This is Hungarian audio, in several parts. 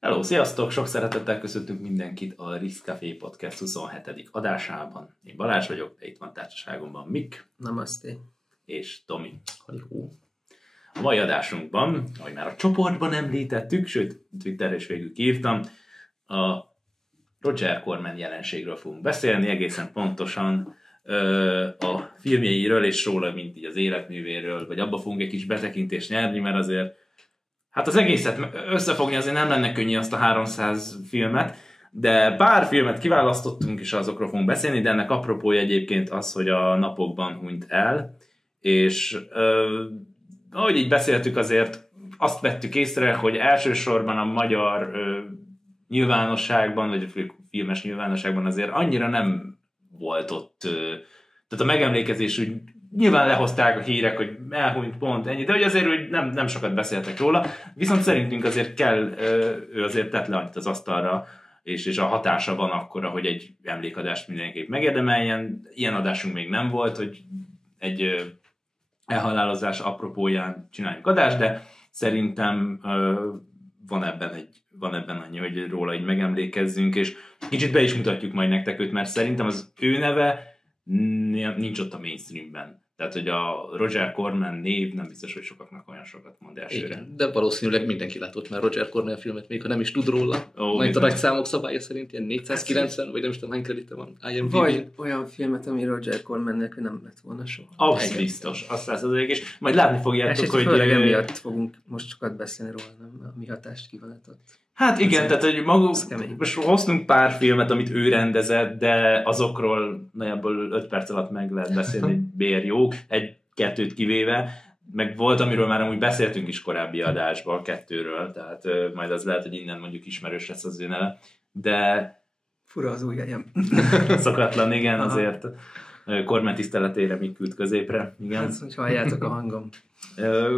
Hello, sziasztok! Sok szeretettel köszöntünk mindenkit a Risk Café Podcast 27. adásában. Én Balázs vagyok, de itt van társaságomban Mik. Namaste. És Tomi. Halihó. A mai adásunkban, ahogy már a csoportban említettük, sőt, Twitterre is végül írtam, a Roger Corman jelenségről fogunk beszélni, egészen pontosan a filmjeiről és róla, mint így az életművéről, vagy abba fogunk egy kis betekintést nyerni, mert azért hát az egészet összefogni azért nem lenne könnyű, azt a 300 filmet, de pár filmet kiválasztottunk, és azokról fogunk beszélni, de ennek apropója egyébként az, hogy a napokban hunyt el, és ahogy így beszéltük, azért azt vettük észre, hogy elsősorban a magyar nyilvánosságban, vagy filmes nyilvánosságban azért annyira nem volt ott, tehát a megemlékezés úgy nyilván lehozták a hírek, hogy elhunyt pont ennyi, de hogy azért hogy nem sokat beszéltek róla, viszont szerintünk azért kell, ő azért tett le annyit az asztalra, és a hatása van akkora, hogy egy emlékadást mindenképp megérdemeljen. Ilyen adásunk még nem volt, hogy egy elhalálozás apropóján csináljunk adást, de szerintem van ebben annyi, hogy róla így megemlékezzünk, és kicsit be is mutatjuk majd nektek őt, mert szerintem az ő neve nincs ott a mainstreamben. Tehát, hogy a Roger Corman név nem biztos, hogy sokaknak olyan sokat mond elsőre. Igen, de valószínűleg mindenki látott már Roger Corman filmet, még ha nem is tud róla. Majd a nagy számok szabálya szerint ilyen 490, vagy nem is tudom, hány kredite van IMDb-n. Vagy olyan filmet, ami Roger Corman nélkül nem lett volna soha. Az biztos, azt lesz az és majd látni fogjátok, hogy... Főleg emiatt fogunk most sokat beszélni róla, nem? A mi hatást kivonatott. Hát igen, tehát hogy most hoztunk pár filmet, amit ő rendezett, de azokról nagyjából 5 perc alatt meg lehet beszélni, hogy bér jók, egy-kettőt kivéve, meg volt, amiről már amúgy beszéltünk is korábbi adásban, 2-ről, tehát majd az lehet, hogy innen mondjuk ismerős lesz az ő neve, de... Fura az új helyem. Szokatlan, igen, azért Corman tiszteletére még küld középre, igen. Hát, hogy halljátok a hangom.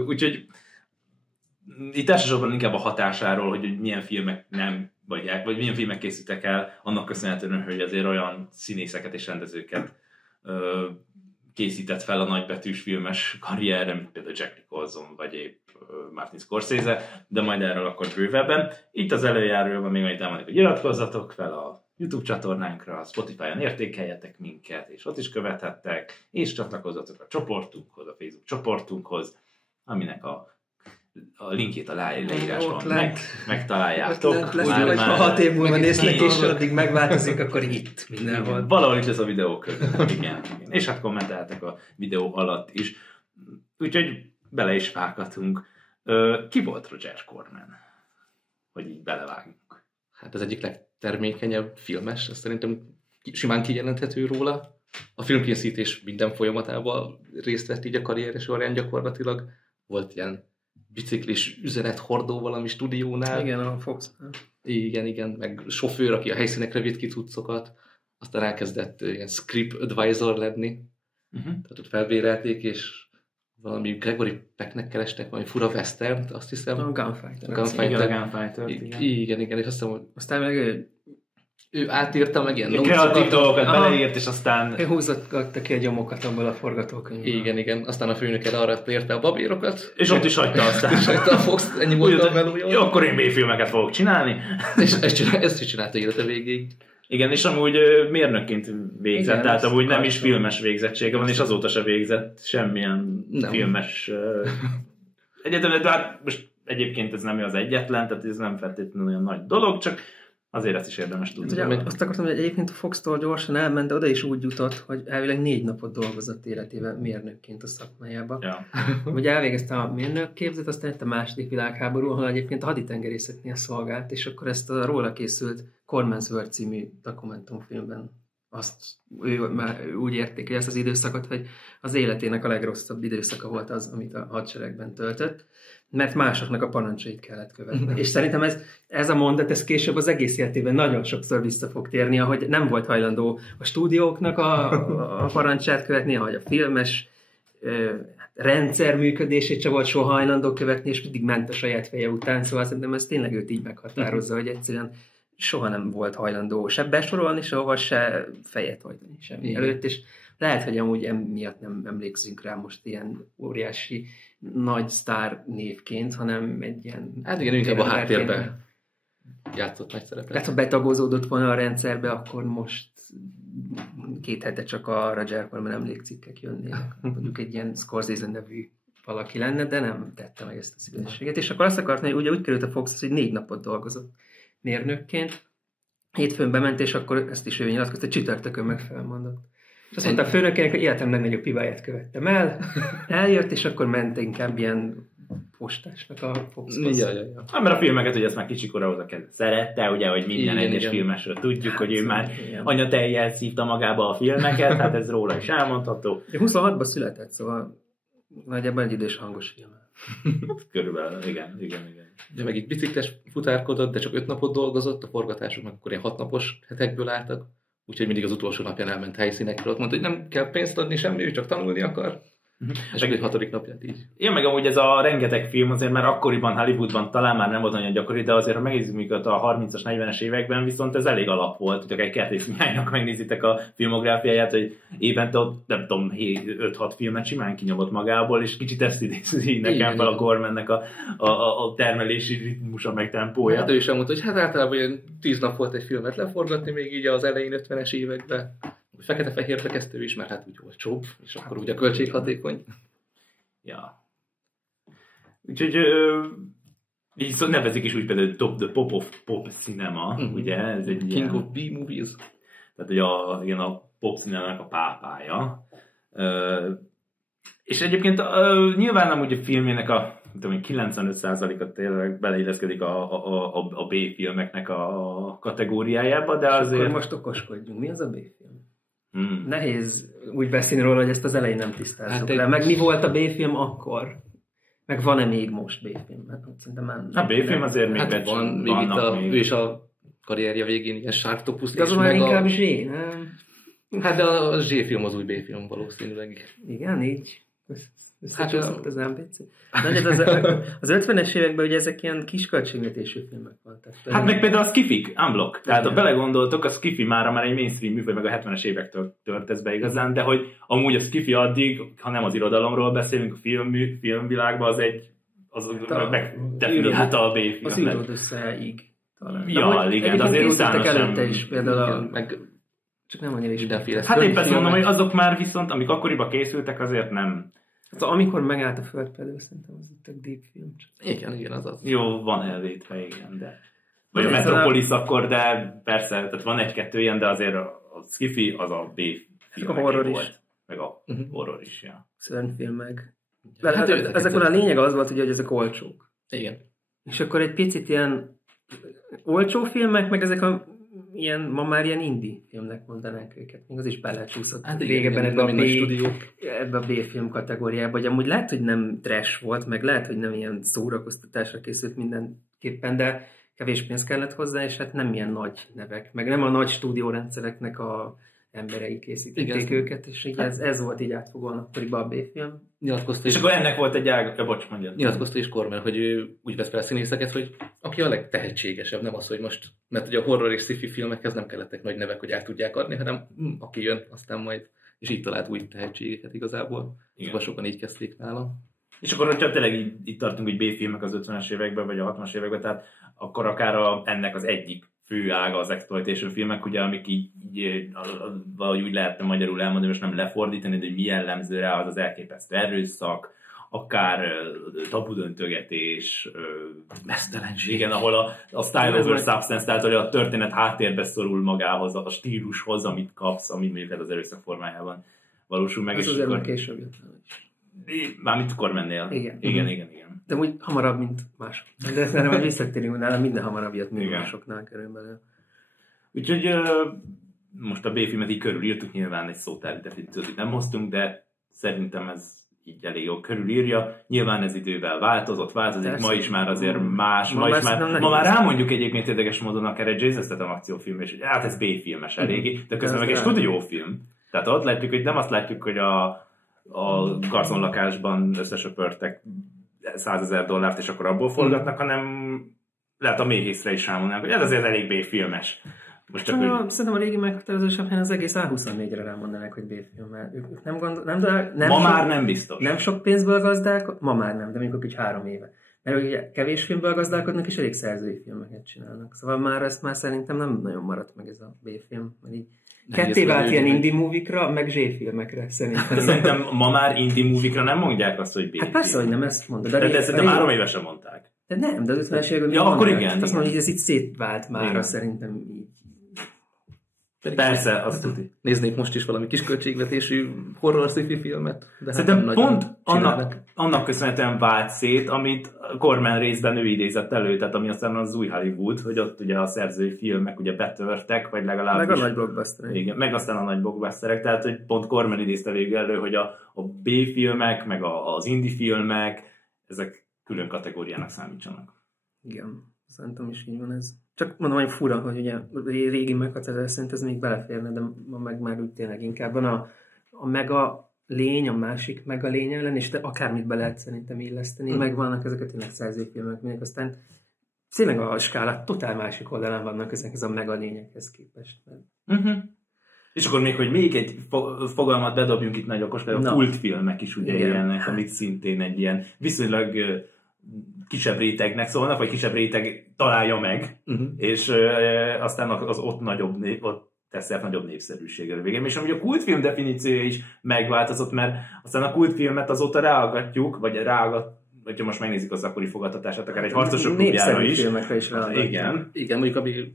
Úgyhogy itt elsősorban inkább a hatásáról, hogy milyen filmek nem vagy milyen filmek készítek el, annak köszönhetően, hogy azért olyan színészeket és rendezőket készített fel a nagybetűs filmes karrierre, mint például Jack Nicholson, vagy épp Martin Scorsese, de majd erről akkor bővebben. Itt az előjáróban még majd elmondjuk, hogy iratkozzatok fel a YouTube csatornánkra, a Spotify-on értékeljetek minket, és ott is követhettek, és csatlakozzatok a csoportunkhoz, a Facebook csoportunkhoz, aminek a linkjét a leírásban megtaláljátok. Úgy, ha 6 év múlva néztek, és addig megváltozik, akkor itt mindenhol. Igen, valahol is ez a videó között. Igen. És hát kommenteltek a videó alatt is. Úgyhogy bele is vághatunk. Ki volt Roger Corman? Hogy így belevágunk. Hát az egyik legtermékenyebb filmes, ezt szerintem simán kijelenthető róla. A filmkészítés minden folyamatában részt vett így a karrierje során gyakorlatilag. Volt ilyen biciklis üzenethordó valami stúdiónál. Igen, a Fox. Igen, meg sofőr, aki a helyszínekre vitt ki cuccokat. Aztán elkezdett ilyen script advisor lenni. Tehát ott felbérelték, és valami Gregory Pecknek kerestek valami fura westernt, azt hiszem. A Gunfighter. Igen, és azt hiszem, hogy aztán meg ő átírta meg ilyen kreatív dolgokat beleírt, és aztán... Ő húzott ki a gyomokat abból a forgatókönyvből. Igen. Aztán a főnök arra érte a babérokat. És ott is hagyta aztán. És hagyta a Fox, ennyi volt a melója. Jó, akkor én B-filmeket fogok csinálni. És ezt is csinálta élete végéig. Igen, és amúgy mérnökként végzett, igen, tehát amúgy nem is filmes végzettsége van, és azóta se végzett semmilyen filmes egyetemet, de hát most egyébként ez nem az egyetlen, tehát ez nem feltétlenül olyan nagy dolog, csak azért ezt is érdemes tudni. Hát, azt akartam, hogy egyébként a Fox-tól gyorsan elment, de oda is úgy jutott, hogy elvileg 4 napot dolgozott életében mérnökként a szakmájába. Ja. Ugye elvégezte a mérnökképzet, aztán jött a második világháború, ahol egyébként a haditengerészetnél szolgált, és akkor ezt a róla készült Corman's World című dokumentumfilmben azt ő már úgy értékeli ezt az időszakot, hogy az életének a legrosszabb időszaka volt az, amit a hadseregben töltött, mert másoknak a parancsait kellett követni. És szerintem ez a mondat, ez később az egész életében nagyon sokszor vissza fog térni, ahogy nem volt hajlandó a stúdióknak a parancsát követni, ahogy a filmes rendszer működését sem volt soha hajlandó követni, és mindig ment a saját feje után, szóval szerintem ez tényleg őt így meghatározza, hogy egyszerűen soha nem volt hajlandó se besorolni, sehova se fejet hajtani semmi előtt, és lehet, hogy amúgy emiatt nem emlékszünk rá most ilyen óriási nagy sztár névként, hanem egy ilyen... Hát igen, inkább a háttérben. játszott nagy szerepet. Tehát ha betagozódott volna a rendszerbe, akkor most 2 hete csak a Roger Corman emlékcikkek jönnének. Mondjuk egy ilyen Scorsese nevű valaki lenne, de nem tette meg ezt a szívességet. És akkor azt akartam, hogy ugye úgy került a Fox, hogy 4 napot dolgozott mérnökként. Hétfőn bement, és akkor ezt is ő nyilatkozta, csütörtökön meg felmondott. És azt mondta a főnökének, hogy életem legnagyobb hibáját követtem el. Eljött, és akkor ment inkább ilyen postásnak a Foxhoz. Ja. Mert a filmeket ugye ezt már kicsikora óta szerette, ugye, hogy minden egyes filmesről tudjuk, hogy ő már anyatejjel szívta magába a filmeket, hát ez róla is elmondható. 26-ban született, szóval nagyjából egy idős hangos film. Körülbelül, igen. De meg így bicikles futárkodott, de csak 5 napot dolgozott, a forgatások meg akkor ilyen 6 napos hetekből álltak, úgyhogy mindig az utolsó napján elment helyszínekre, ott mondta, hogy nem kell pénzt adni semmi, ő csak tanulni akar. És egy 6. napját így. Igen, meg amúgy ez a rengeteg film azért már akkoriban Hollywoodban talán már nem volt nagyon gyakori, de azért ha megnézzük minket a 30-as, 40-es években, viszont ez elég alap volt, hogy egy Kertész Mihálynak megnézitek a filmográfiáját, hogy évente ott, nem tudom, 5-6 filmet simán kinyomott magából, és kicsit ezt idézi nekem fel a Cormannek a termelési ritmusa meg tempója. Hát ő is mondta, hogy hát általában ilyen 10 nap volt egy filmet leforgatni, még így az elején 50-es években. Fekete-fehérbe kezdte ő is, mert hát úgy olcsóbb, és akkor úgy a költséghatékony. Ja. Úgyhogy így nevezik is úgy például Top the Pop of Pop Cinema, ugye? Ez egy King ilyen, of B-movies. Tehát ugye a pop cinemának a pápája. És egyébként nyilván nem úgy a filmjének a 95%-a tényleg beleilleszkedik a B-filmeknek a kategóriájába, de azért... Akkor most okoskodjunk. Mi az a B-film? Nehéz úgy beszélni róla, hogy ezt az elején nem tisztázzuk le. Meg mi volt a B-film akkor? Meg van-e még most B-film? Hát, szerintem már a B-film azért még hát van, még itt ő is a karrierje végén ilyen Sharktopus. De az már inkább Z, nem? Hát de a Z-film az új B-film valószínűleg. Igen, így. Összecsúszott az NPC. Az 50-es években ugye ezek ilyen kis költségvetésű filmek voltak. Hát meg például a Skiffy, Unblock. Tehát ha belegondoltok, a Skiffy már egy mainstream műfaj, meg a 70-es évektől tört ez be igazán, de hogy amúgy a Skiffy addig, ha nem az irodalomról beszélünk, a filmvilágban az megdefiniálta a B-filmet. Az írod összeig. Ja, igen, de azért utána sem. Előtte is például csak nem annyira is. Hát épp ezt mondom, hogy azok már viszont, amik akkoriban készültek, azért nem. Hát, amikor megállt a Föld például, szerintem az tök deep film. Igen, az. Jó, van elvétve, igen, de... Vagy a Metropolis akkor, de persze, tehát van egy-kettő ilyen, de azért a Skiffy az a B-film. A horror is. Volt, meg a horror is, ja. Szörnyfilm meg. Hát ezekben a lényeg az volt, hogy ezek olcsók. Igen. És akkor egy picit ilyen olcsó filmek, meg ezek a ilyen, ma már ilyen indie filmnek mondanánk őket. Még az is belecsúszott hát régebben ebbe a B-film kategóriába, hogy amúgy lehet, hogy nem trash volt, meg lehet, hogy nem ilyen szórakoztatásra készült mindenképpen, de kevés pénz kellett hozzá, és hát nem ilyen nagy nevek, meg nem a nagy stúdiórendszereknek a emberei készítették őket, és így ez volt így átfogóan akkoriban a B-film. És akkor ennek volt egy Nyilatkozta is Corman, hogy ő úgy vesz fel színészeket, hogy aki a legtehetségesebb, nem az, hogy most, mert ugye a horror és sci-fi filmekhez nem kellettek nagy nevek, hogy át tudják adni, hanem aki jön, aztán majd, és így talált új tehetségeket igazából. Szóval sokan így kezdték nála. És akkor, hogyha tényleg itt tartunk, hogy B-filmek az 50-es években, vagy a 60-as években, tehát akkor akár ennek az egyik fő ága az exploitation filmek, ugye, amik így valahogy úgy lehetne magyarul elmondani, most nem lefordítani, de hogy mi jellemző rá az elképesztő erőszak, akár tabudöntögetés, mesztelenség, igen, ahol a style over substance, tehát hogy a történet háttérbe szorul magához, a stílushoz, amit kapsz, ami mondjuk az erőszak formájában valósul meg. Ez azért már később jött. Mármint Cormannél. Igen. De úgy hamarabb, mint mások. De szerintem, hogy visszatérünk, nálam minden hamarabb jött, mint másoknál körülbelül. Úgyhogy most a B-filmet így körülírtuk, nyilván egy szótári definíciót nem hoztunk, de szerintem ez így elég jól körülírja. Nyilván ez idővel változik, ma is már azért más. Ma már rámondjuk egyébként érdekes módon akár egy Jason Statham akciófilm, és hogy hát ez B-filmes eléggé, de közben meg egy stúdiófilm. Tehát ott látjuk, hogy nem azt látjuk, hogy a garzonlakásban összesöpörtek $100,000 és akkor abból forgatnak, hanem lehet a méhészre is rámondanánk, hogy ez azért elég B-filmes. Most csak szerintem a régi meghatározás alapján az egész A24-re rámondanák, hogy B-film, mert ők nem ma már nem biztos. Nem sok pénzből gazdák, ma már nem, de mondjuk így 3 éve. Mert ugye kevés filmből gazdálkodnak, és elég szerzői filmeket csinálnak. Szóval már ezt már szerintem nem nagyon maradt meg ez a B-film. Mert így ketté vált ilyen indie movie-kra, meg Z-filmekre szerintem. Szerintem ma már indie movie-kra nem mondják azt, hogy B-film. Hát persze, hogy nem ezt mondod. De szerintem 3 évesen mondták. De nem, de az 50-es években ja, akkor igen. Azt mondom, hogy ez itt szétvált már, igen. Szerintem így. Persze, azt tudni. Néznék most is valami kisköltségvetésű horror sci-fi filmet. De szerintem hát pont annak köszönhetően vált szét, amit Corman részben ő idézett elő, tehát ami aztán az új Hollywood, hogy ott ugye a szerzői filmek ugye betörtek, vagy legalábbis... Meg a nagy blockbusterek. Igen, meg aztán a nagy blockbusterek, tehát hogy pont Corman idézte végül elő, hogy a B-filmek, meg az indie filmek, ezek külön kategóriának számítsanak. Igen, szerintem is így van ez. Csak mondom, hogy fura, hogy ugye régi meghatározás szerint ez még beleférne, de ma meg már úgy tényleg inkább van a mega lény, a másik mega lény ellen, és akármit be lehet szerintem illeszteni, meg vannak ezek a tényleg szerzőfilmek, még aztán tényleg a skálát totál másik oldalán vannak ezekhez a mega lényekhez képest. És akkor még, hogy még egy fogalmat bedobjunk itt nagy okos, a kultfilmek is ugye ilyenek, amit szintén egy ilyen viszonylag kisebb rétegnek szólnak, vagy kisebb réteg találja meg, és aztán az ott tesz nagyobb népszerűségre végén. És amúgy a kultfilm definíciója is megváltozott, mert aztán a kultfilmet azóta ráaggatjuk, hogyha most megnézik az akkori fogadtatását, akár egy harcosok klubjára is. Filmekre is igen, mondjuk ami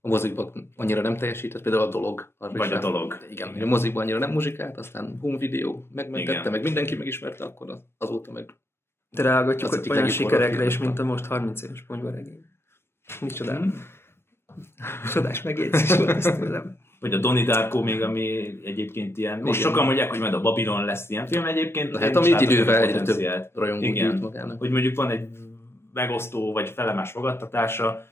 a mozikban annyira nem teljesített, például a Dolog. Vagy a Dolog. Igen, a mozikban annyira nem muzsikált, aztán home videó megmentette, meg mindenki megismerte, akkor azóta meg... De ráaggatjuk, hogy olyan sikerekre is, mint a most 30 éves ponyvaregény. Micsoda. Csodás megjegyzés volt ezt tőlem. Vagy a Donnie Darko még, ami egyébként ilyen... Most sokan mondják, hogy majd a Babylon lesz ilyen film egyébként. Lehet, amit idővel egyre több rajongót írt magának. Hogy mondjuk van egy megosztó vagy felemás fogadtatása,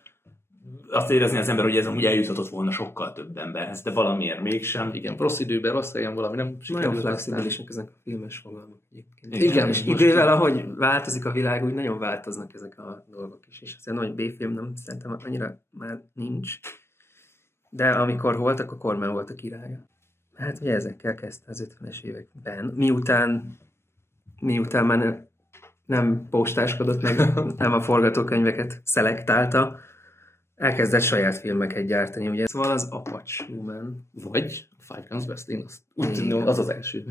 azt érezni az ember, hogy ez amúgy eljuthatott volna sokkal több emberhez, de valamiért mégsem. Igen, rossz időben, rossz helyen valami nem sikerült. Nagyon flexibilisek ezek a filmes fogalmak egyébként. Igen, és idővel, ahogy változik a világ, úgy nagyon változnak ezek a dolgok is. És azért nagy B-film nem szerintem annyira már nincs. De amikor volt, akkor Corman volt a királya. Hát ugye ezekkel kezdte az 50-es években. Miután már nem postáskodott, meg nem a forgatókönyveket szelektálta, elkezdett saját filmeket gyártani, ugye. Szóval az Apache Woman. Vagy Five Guns Wrestling, az az első.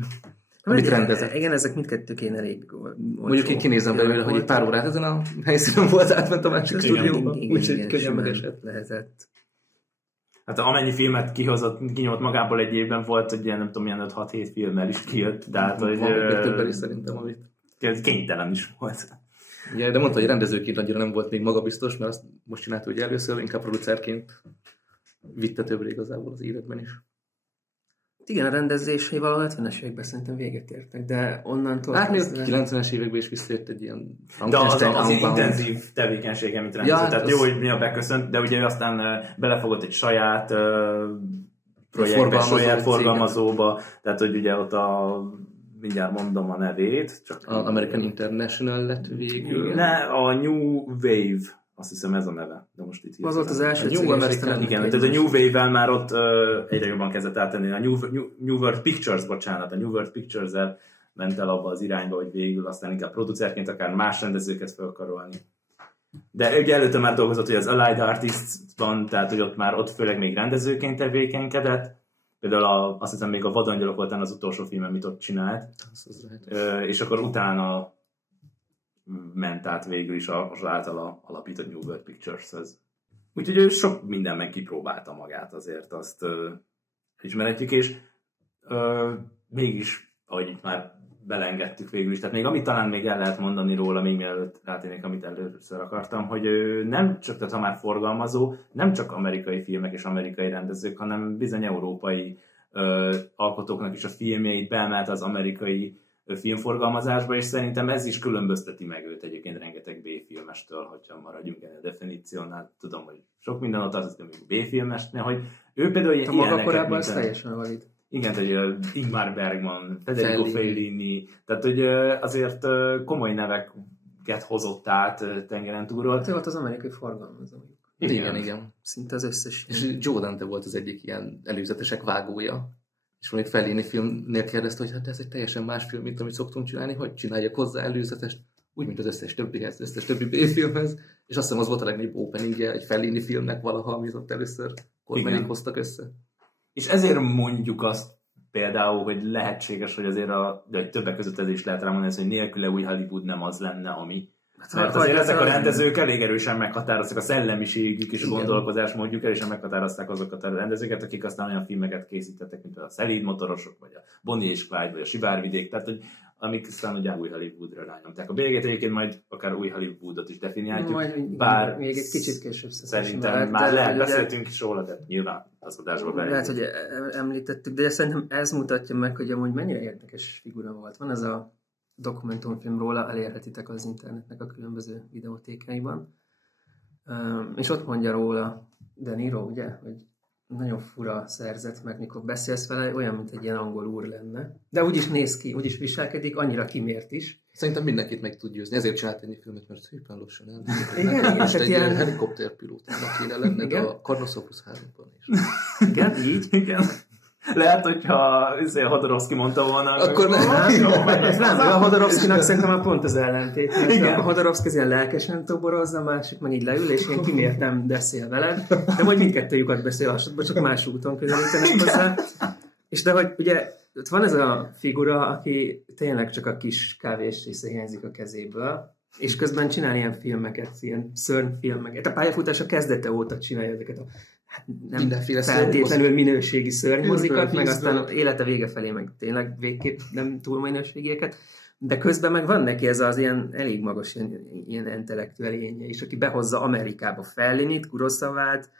Amit rendezett. Igen, ezek mindkettők én elég mondjuk én kinézem belőle, hogy egy pár órát ezen a helyszínen volt, átment a másik stúdióba. Úgyhogy könnyen megesett. Lehetett. Hát amennyi filmet kinyomott magából egy évben volt, hogy ilyen, nem tudom, ilyen 5-6-7 filmmel is kijött. Tehát, hogy... többen is szerintem, amit... Kénytelen is volt. Ja, de mondta, hogy rendezőként annyira nem volt még magabiztos, mert azt most csinálta ugye először, inkább producerként vitte többre igazából az életben is. Igen, a rendezései valahol 70-es években szerintem véget értek, de onnantól... Hát még 90-es években is visszajött egy ilyen... De az intenzív tevékenysége, mint rendező. Tehát jó, hogy mi a beköszönt, de ugye aztán belefogott egy saját projektbe, saját forgalmazóba, tehát hogy ugye ott mindjárt mondom a nevét. Csak az American International lett végül. A New Wave, azt hiszem ez a neve. De most itt az volt az első New American. Igen, tehát a New Wave-vel már ott egyre jobban kezdett áttenni. A New World Pictures, bocsánat, a New World Pictures-el ment el abba az irányba, hogy végül aztán inkább producerként akár más rendezőket felkarolni. De ugye előtte már dolgozott, hogy az Allied Artists-ban, tehát hogy ott főleg még rendezőként tevékenykedett. Például azt hiszem még a Vadangyalok volt az utolsó film, amit ott csinált. És akkor utána ment át végül is az általa alapított New World Pictures-hez. Úgyhogy ő sok mindenben kipróbálta magát, azért azt ismeretjük, és mégis, ahogy itt már belengedtük végül is, tehát még amit talán még el lehet mondani róla, még mielőtt rátérnék, amit először akartam, hogy nem csak, tehát ha már forgalmazó, nem csak amerikai filmek és amerikai rendezők, hanem bizony európai alkotóknak is a filmjeit beemelt az amerikai filmforgalmazásba, és szerintem ez is különbözteti meg őt egyébként rengeteg B-filmestől, hogyha maradjunk el a definíciónál. Tudom, hogy sok minden ott az, hogy B-filmestnél, hogy ő például ilyen... A maga korában ez teljesen valid. Igen, hogy Ingmar Bergman, Federico Fellini, tehát hogy azért komoly neveket hozott át tengeren túlról. Ő volt az amerikai forgalmazó. Igen. Szinte az összes. És Joe Dante volt az egyik ilyen előzetesek vágója. És van egy Fellini filmnél kérdezte, hogy hát ez egy teljesen más film, mint amit szoktunk csinálni, hogy csináljak hozzá előzetest. úgy, mint az összes többi B-filmhez, és azt hiszem az volt a legnagyobb openingje egy Fellini filmnek valaha, amit ott először Cormanék hoztak össze. És ezért mondjuk azt például, hogy lehetséges, hogy azért de többek között ez is lehet rámondani, hogy nélküle új Hollywood nem az lenne, ami. Mert azért ezek a rendezők elég erősen meghatározták a szellemiségük és a gondolkozásmódjuk, erősen meghatározták azokat a rendezőket, akik aztán olyan filmeket készítettek, mint a Szelíd motorosok, vagy a Bonnie és Clyde, vagy a Sivárvidék, tehát hogy amik aztán ugye új Hollywoodra rányomták. A bélyegét egyébként majd akár új Hollywoodot is definiáljuk, bár még egy kicsit később szerintem már beszéltünk is róla, de nyilván az adásból lehet, hogy említettük, de szerintem ez mutatja meg, hogy amúgy mennyire érdekes figura volt. Van ez a dokumentumfilm róla, elérhetitek az internetnek a különböző videótékáiban. És ott mondja róla De Niro, ugye, hogy nagyon fura szerzet, mert mikor beszélsz vele, olyan, mint egy ilyen angol úr lenne. De úgy is néz ki, úgy is viselkedik, annyira kimért is. Szerintem mindenkit meg tud győzni. Ezért csinált egy filmet, mert szépen lassan el. Igen, most egy ilyen helikopterpilótának kéne lenned a Karnoszopus 3-ban is. Igen, így. Igen. Lehet, hogyha Hodorowsky mondta volna, akkor nem. A Hodorowskynak szerintem a pont az ellentét. A Hodorowsky ilyen lelkesen toborozza, a másik meg így leül, és ilyen kimértem beszél veled. De majd mindkettőjüket beszél hasonlóan, csak más úton közelítenek hozzá. És de hogy ugye ott van ez a figura, aki tényleg csak a kis kávés része hiányzik a kezéből, és közben csinál ilyen filmeket, ilyen szörnyfilmeket. A pályafutása kezdete óta csinálja ezeket a nem feltétlenül minőségi szörnymozikat, meg aztán élete vége felé meg tényleg végképp nem túl minőségieket, de közben meg van neki ez az ilyen elég magas ilyen intellektuális énje is, aki behozza Amerikába Fellinit, Kurosawát,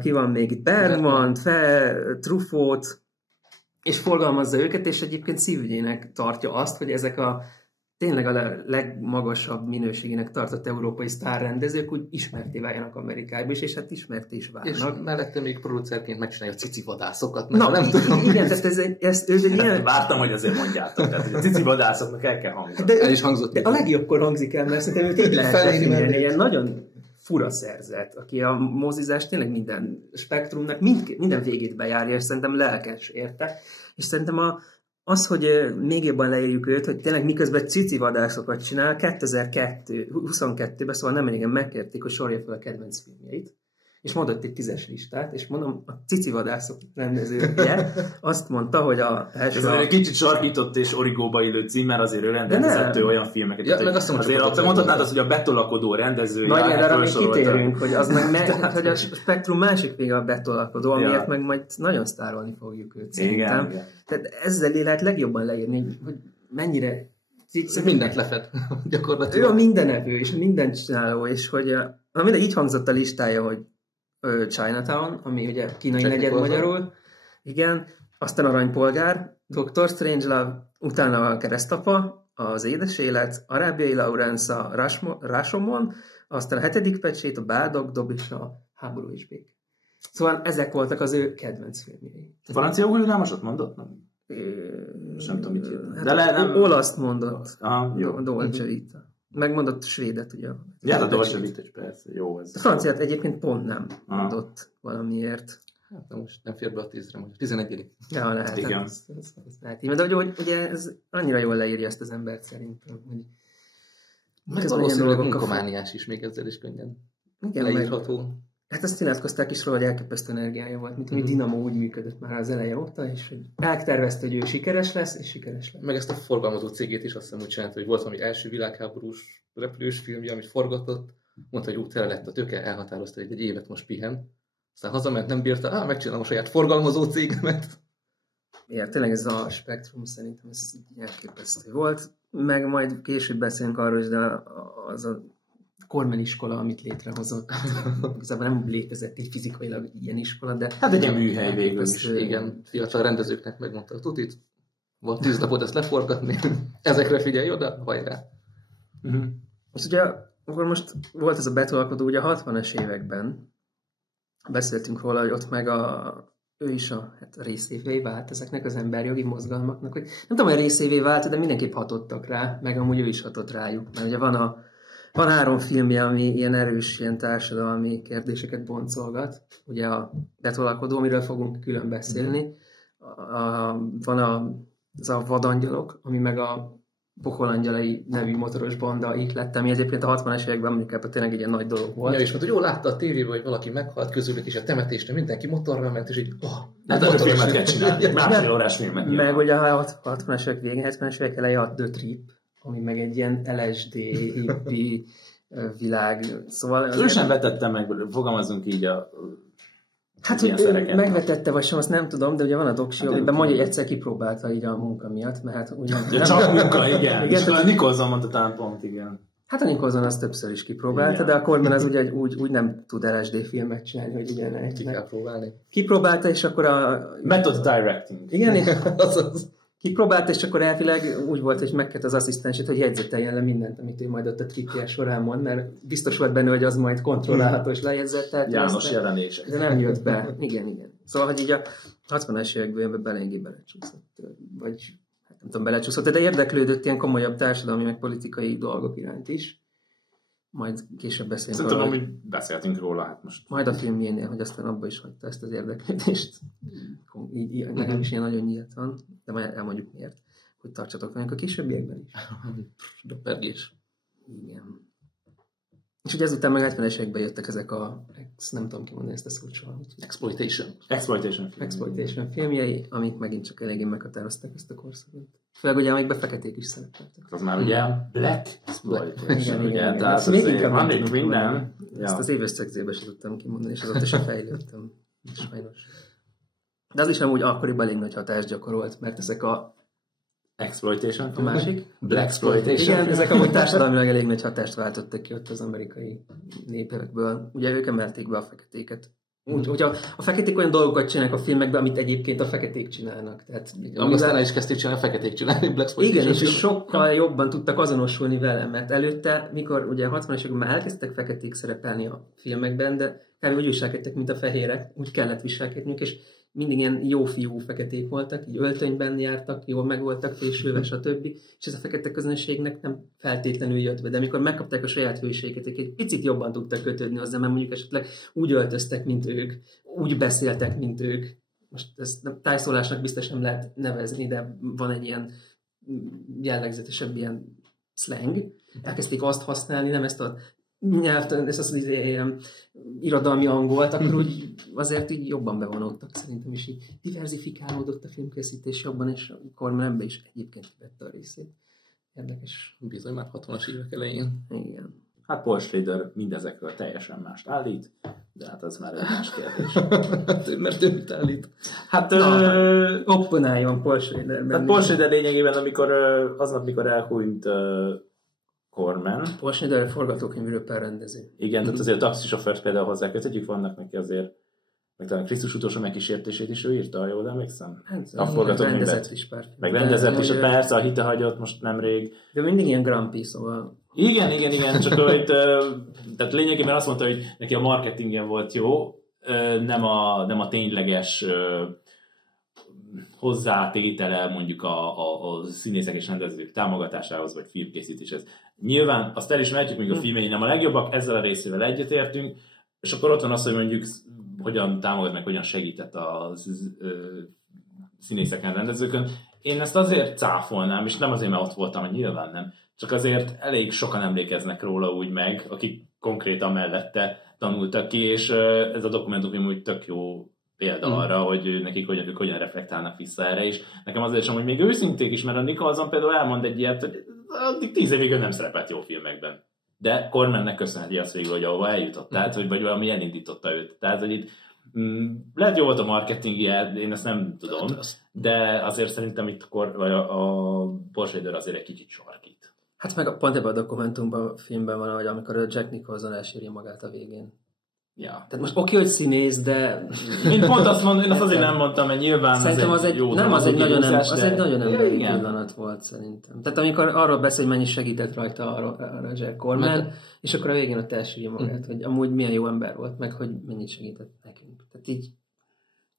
ki van még itt, Bergmant, Truffaut, és forgalmazza őket, és egyébként szívügyének tartja azt, hogy ezek a tényleg a legmagasabb minőségének tartott európai sztárrendezők úgy ismerté váljanak Amerikába is, és hát ismerté is válnak. És mellette még producerként megcsinálja a cicivadászokat. Na, nem tudom. Igen, tehát ez egy ilyen... Vártam, hogy azért mondjátok, tehát hogy a cicivadászoknak el kell hangzani. El is hangzott. De a legjobbkor hangzik el, mert szerintem őt így lehet definiálni. Ilyen nagyon fura szerzet, aki a mozizást tényleg minden spektrumnak minden végét bejárja, és szerintem lelkes érte. És szerintem az, hogy még jobban leírjuk őt, hogy tényleg miközben cicivadászokat csinál, 2022-ben, szóval nem régen megkérték, hogy sorolja fel a kedvenc filmjeit, és mondott egy 10-es listát, és mondom, a cicivadászok rendezője azt mondta, hogy Ez egy kicsit sarkított és origóba illő cím, mert azért ő rendezett olyan filmeket. Ja, meg azért mondhatnád azt, hogy a betolakodó rendezője. Majd erre még kitérünk, hogy az meg hogy a spektrum másik vége a betolakodó, amiért meg majd nagyon sztárolni fogjuk őt szerintem. Igen. Tehát ezzel lehet legjobban leírni, hogy mennyire mindent lefed gyakorlatilag. Ő a mindenevő, és mindent csináló, és hogy így hangzott a listája, hogy Chinatown, ami ugye kínai negyed magyarul, igen, aztán Aranypolgár, Dr. Strangelove, utána a Keresztapa, az Édes Élet, Arábiai Lawrence, a Rashomon, aztán a 7. pecsét, a Bádog-dob és a Háború és béke. Szóval ezek voltak az ő kedvenc filmjei. Franciául hullámosat mondott? Nem tudom, mit írta. Hát olaszt mondott. Dolce Vita. Megmondott svédet, ugye? Ja, a Dolce Vita is persze, jó ez. A franciát egyébként pont nem mondott valamiért. Hát most nem fér be a 10-re, most 11. Ja, lehet. Igen. Ez lehet. De ugye ez annyira jól leírja ezt az embert szerintem, hogy... Meg valószínűleg munkamániás is, még ezzel is könnyen leírható. Hát azt nyilatkozták is róla, hogy elképesztő energiája volt, mint ami Dinamo úgy működött már az eleje óta, és hogy eltervezte, hogy ő sikeres lesz, és sikeres lesz. Meg ezt a forgalmazó cégét is azt hiszem úgy csinálta, hogy volt valami első világháborús repülős filmje, amit forgatott, mondta, hogy tele lett a töke, elhatározta, hogy egy évet most pihen. Aztán hazament, nem bírta, megcsinálom a saját forgalmazó cégemet. Igen, tényleg ez a spektrum szerintem ez elképesztő volt. Meg majd később beszélünk arról, hogy az a Corman iskola, amit létrehozott. Igazából nem létezett így fizikailag ilyen iskola, de... Hát egy ilyen műhely végül is. Igen, fiatal rendezőknek megmondta, tutit, van 10 napot ezt leforgatni, ezekre figyelj oda, hajrá. És ugye, akkor most volt ez a betolakodó, ugye a 60-as években beszéltünk róla, hogy ott meg ő is a részévé vált ezeknek az emberjogi mozgalmaknak, hogy nem tudom, hogy részévé vált, de mindenképp hatottak rá, meg amúgy ő is hatott rájuk, mert ugye van 3 filmje, ami ilyen erős, ilyen társadalmi kérdéseket boncolgat. Ugye a betolakodó, amiről fogunk külön beszélni. Van az a Vadangyalok, ami meg a Pokolangyalai nevű motoros banda ihlet, ami egyébként a 60-as években Amerikában tényleg egy ilyen nagy dolog volt. Ja, és mondta, hogy jól látta a tévében, hogy valaki meghalt közülük, és a temetésre mindenki motorral ment, és így, Hát a filmet kell csinálni, másfél órás filmet. Meg ugye a 60-as évek végén, 70-es évek eleje a The Trip, ami meg egy ilyen LSD, hippie világ, szóval... Ő sem vetette meg, fogalmazunk így a... Hát, hogy ő megvetette, vagy sem, azt nem tudom, de ugye van a doksi, amiben mondja, hogy egyszer kipróbálta így a munka miatt, mert hát úgy nem... Ja, csak munka, igen. Igen, és a Nicholson mondta talán pont, igen. Hát a Nicholson azt többször is kipróbálta, igen. De a Corman az ugye úgy nem tud LSD filmet csinálni, hogy ugye ki kell próbálni. Kipróbálta, és akkor a... Method directing. Igen, kipróbálta, és akkor elvileg úgy volt, hogy megkért az asszisztensét, hogy jegyzeteljen le mindent, amit ő majd ott a tripje során mond, mert biztos volt benne, hogy az majd kontrollálható és lejegyzetelt. János jelenések. De nem jött be. Igen. Szóval, hogy így a 60-as években beléggé belecsúszott. Vagy hát nem tudom, belecsúszott, de érdeklődött ilyen komolyabb társadalmi, meg politikai dolgok iránt is. Majd később beszélünk. Szerintem, hogy beszéltünk róla, hát most. Majd a filmjénél, hogy aztán abba is hagyta ezt az érdeklődést. Így nekem is ilyen nagyon nyíltan, de majd elmondjuk miért, hogy tartsatok velünk a későbbiekben is. Doppergés. Igen. És ugye ezután meg 70-es években jöttek ezek a, nem tudom kimondani ezt a szót soha. Exploitation filmjei, amik megint csak eléggé meghatározták ezt a korszakot. Főleg ugye, amikben feketék is szerepeltek. Az már ugye Black Exploitation. Igen. Tehát még inkább van még minden. Ezt az évösszegzébe sem tudtam kimondani, és azóta sem fejlődtem. Sajnos. De az is amúgy akkoriban elég nagy hatást gyakorolt, mert ezek a Exploitation a másik? Black Exploitation. Igen, ezek amúgy társadalmilag elég nagy hatást váltottak ki ott az amerikai népekből. Ugye ők emelték be a feketéket. Úgy, a feketék olyan dolgokat csinálnak a filmekben, amit egyébként a feketék csinálnak. Tehát, aztán is kezdték csinálni, a feketék csinálni, Black Exploitation. Igen, és sokkal jobban tudtak azonosulni vele, mert előtte, mikor ugye a 60-as években már elkezdtek feketék szerepelni a filmekben, de kb. Úgy viselkedtek, mint a fehérek, úgy kellett viselkedniük, és mindig ilyen jó fiú feketék voltak, így öltönyben jártak, jól meg voltak fésülve, stb. És ez a fekete közönségnek nem feltétlenül jött be, de amikor megkapták a saját hőségeket, egy picit jobban tudtak kötődni hozzá, mert mondjuk esetleg úgy öltöztek, mint ők, úgy beszéltek, mint ők. Most ezt tájszólásnak biztos nem lehet nevezni, de van egy ilyen jellegzetesebb ilyen slang. Elkezdték azt használni, nem ezt a nyelvtan, ezt az ilyen irodalmi angolt, akkor úgy azért így jobban bevonódtak szerintem, is így diverzifikálódott a filmkészítés jobban, és akkor már ebbe is egyébként vette a részét. Érdekes. Bizony már 60-as évek elején. Igen. Hát Paul Schrader mindezekről teljesen mást állít, de hát az már egy más kérdés. Mert ő mit állít? Hát opponáljon Paul Schraderben. Hát Paul Schrader lényegében, amikor aznap, mikor elhúnyt Corman. Paul Schrader forgatókönyvről rendező. Igen, tehát azért a taxisofőrt például hozzáköthetjük, vannak neki azért, meg talán Krisztus utolsó megkísértését is ő írta, jól emlékszem? Hát, a forgatókönyvet. Rendezett is pár film. Meg rendezett is, persze, a hite hagyott most nemrég. De mindig ilyen grumpy, szóval... Igen, csak hogy tehát lényegében azt mondta, hogy neki a marketingjen volt jó, nem a tényleges hozzátétele mondjuk a színészek és rendezők támogatásához, vagy filmkészítéshez. Nyilván azt elismerjük, még a filmjei nem a legjobbak, ezzel a részével egyetértünk, és akkor ott van az, hogy mondjuk hogyan támogat, meg hogyan segített a színészeken, rendezőkön. Én ezt azért cáfolnám, és nem azért, mert ott voltam, hogy nyilván nem, csak azért elég sokan emlékeznek róla úgy meg, akik konkrétan mellette tanultak ki, és ez a dokumentumfilm úgy tök jó példa arra, hogy nekik ők hogyan reflektálnak vissza erre, és nekem azért sem, hogy még őszinték is, mert a Nicholson például elmond egy ilyet, hogy addig 10 évig ő nem szerepelt jó filmekben. De Cormannek köszönheti azt végül, hogy ahova eljutott, tehát, hogy vagy valami elindította őt. Tehát, hogy itt lehet jó volt a marketingje, én ezt nem tudom, de azért szerintem itt a Paul Schrader azért egy kicsit sarkít. Hát meg pont ebben a dokumentumban, a filmben van, hogy amikor a Jack Nicholson elsírja magát a végén. Ja. Tehát most oké, hogy színész, de... Mint pont azt mondom, én azt azért nem mondtam, mert nyilván szerintem az egy jó, az egy nagyon emberi pillanat volt szerintem. Tehát amikor arról beszél, hogy mennyi segített rajta a Roger Corman, és akkor a végén ott elsírja magát, hogy amúgy milyen jó ember volt, meg hogy mennyit segített nekünk. Tehát így...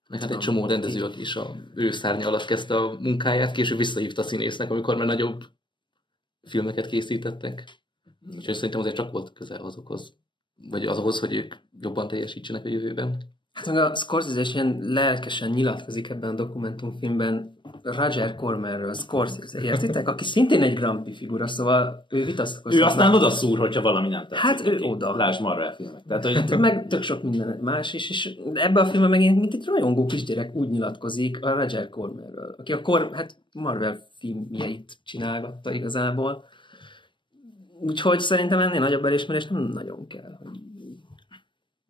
Meg hát egy csomó rendező, aki is ő szárnya alatt kezdte a munkáját, később visszahívta a színésznek, amikor már nagyobb filmeket készítettek. És szerintem azért csak volt közel azokhoz, vagy azokhoz, hogy ők jobban teljesítsenek a jövőben. Hát meg a Scorsese is ilyen lelkesen nyilatkozik ebben a dokumentumfilmben Roger Cormanről, Scorsese, értitek? Aki szintén egy Grumpy figura, szóval ő vitasztakozik. Ő aztán oda szúr, hogyha valami nem tetszik. Hát ő oda. Lásd Marvel filmek. Tehát, hogy... Hát meg tök sok minden más is, és ebben a filmben megint, mint egy rajongó kisgyerek úgy nyilatkozik a Roger Cormanről, aki hát Marvel filmjeit csinálgatta igazából. Úgyhogy szerintem ennél nagyobb elismerést nem nagyon kell, hogy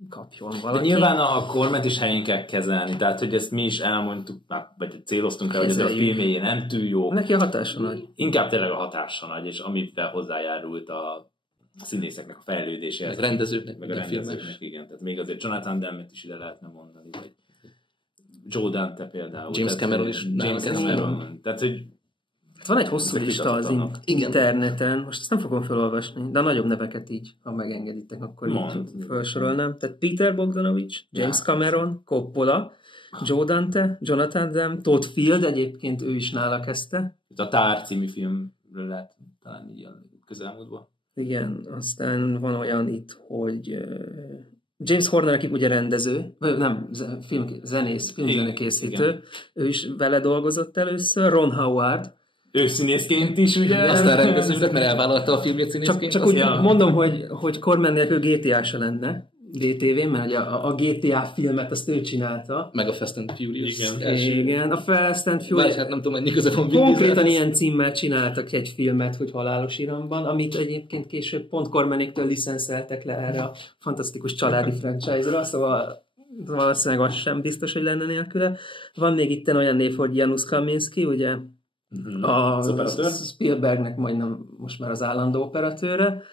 kapjon valaki. De nyilván a Cormant is helyén kell kezelni, tehát hogy ezt mi is elmondtuk, vagy céloztunk rá, hogy ez a filmjéje nem túl jó. Neki a hatása nagy. Inkább tényleg a hatása nagy, és amivel hozzájárult a színészeknek a fejlődéséhez. Meg rendezőknek, meg a rendezőknek, igen. Tehát még azért Jonathan Demme-t is ide lehetne mondani, vagy Joe Dante például. James Cameron is. James Cameron. Tehát, hogy van egy hosszú lista az interneten, most ezt nem fogom felolvasni, de a nagyobb neveket így, ha megengeditek, akkor így felsorolnám. Tehát Peter Bogdanovich, James Cameron, Coppola, Joe Dante, Jonathan Demme, Todd Field, egyébként ő is nála kezdte. A Tár című filmről lehet talán így a közelmúltban. Igen, aztán van olyan itt, hogy James Horner, aki ugye rendező, nem, filmzenekészítő, ő is vele dolgozott először, Ron Howard, ő színészként is, ugye? Aztán rendező lett, mert elvállalta a filmjét színészként. Csak úgy mondom, hogy Corman nélkül GTA se lenne, GTV, mert a GTA filmet azt ő csinálta. Meg a Fast and Furious. Igen, a Fast and Furious. Hát nem tudom, mennyi köze van. Konkrétan ilyen címmel csináltak egy filmet, hogy Halálos Iramban, amit egyébként később pont Cormanéktől licenszeltek le erre a fantasztikus családi franchise-ra, szóval valószínűleg az sem biztos, hogy lenne nélküle. Van még itt olyan név, hogy Janusz Kaminski, ugye? A Spielbergnek majdnem most már az állandó operatőre.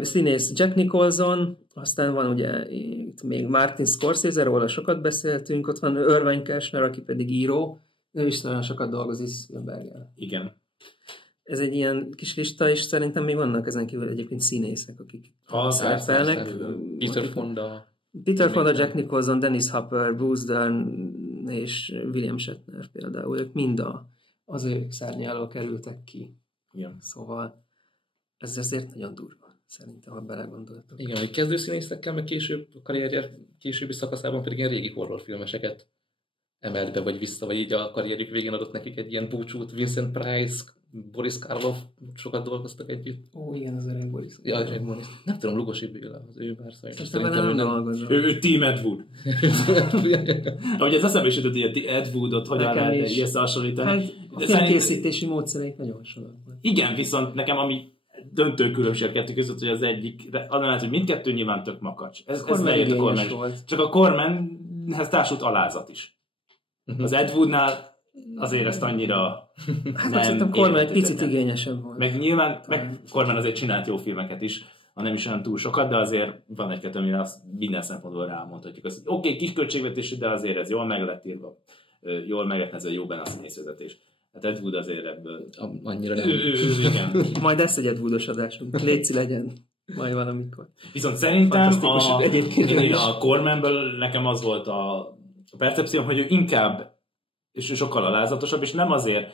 Színész Jack Nicholson, aztán van ugye itt még Martin Scorsese, róla sokat beszéltünk, ott van Irving Kershner, aki pedig író, ő is nagyon sokat dolgozik Spielberggel. Igen. Ez egy ilyen kis lista, és szerintem még vannak ezen kívül egyébként színészek, akik szerepelnek. Peter Fonda, Jack Nicholson, Dennis Hopper, Bruce Dern és William Shatner például, ők mind az ő szárnya alól kerültek ki. Igen. Szóval ez azért nagyon durva, szerintem, ha belegondoltok. Igen, hogy kezdőszínészekkel, meg később a karrierje későbbi szakaszában pedig ilyen régi horrorfilmeseket emelt be, vagy vissza, vagy így a karrierjük végén adott nekik egy ilyen búcsút. Vincent Price, Boris Karloff, sokat dolgoztak együtt. Ó, igen, az öreg Boris. Ja, nem tudom, Lugosi Béla, az ő már szerintem nem dolgozom. Ő Team Ed Wood. Ahogy ez eszembe is jutott, hogy Ed Woodot hogyan lehet így összehasonlítani. Hát a filmkészítési módszereik nagyon hasonlók. Igen, viszont nekem ami döntő különbség kettő között, hogy az egyik, az lehet, hogy mindkettő nyilván tök makacs. Ez lejött a Corman. Csak a Cormanhez társult alázat is. Az Ed Woodnál azért ezt annyira hát nem szerintem Corman egy picit igényesebb volt. Meg nyilván, meg Corman azért csinált jó filmeket is, ha nem is olyan túl sokat, de azért van egy-kettő, amire azt minden szempontból rámondhatjuk. Oké, kis költségvetésű, de azért ez jól meg lett írva, jól meg lett ez a jó benne a színészvezetés. Hát Ed Wood azért ebből... Annyira nem. Igen. Majd lesz egy Ed Woodos adásunk. Léci legyen. Majd valamikor. Viszont szerintem a Cormanből nekem az volt a percepcióm, hogy ő inkább és sokkal alázatosabb, és nem azért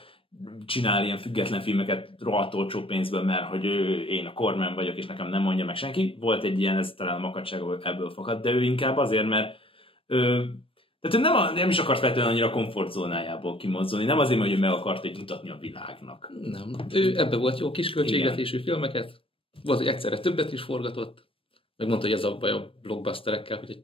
csinál ilyen független filmeket rohadt olcsó pénzből, mert hogy én a Corman vagyok, és nekem nem mondja meg senki. Volt egy ilyen, ez talán a makadság ebből fakad, de ő inkább azért, mert tehát nem is akart feltétlenül annyira a komfortzónájából kimozdulni, nem azért, hogy ő meg akart így mutatni a világnak. Nem. Ő ebbe volt jó kis költségvetésű filmeket, volt, hogy egyszerre többet is forgatott, meg mondta, hogy ez a baj a blockbusterekkel, hogy egy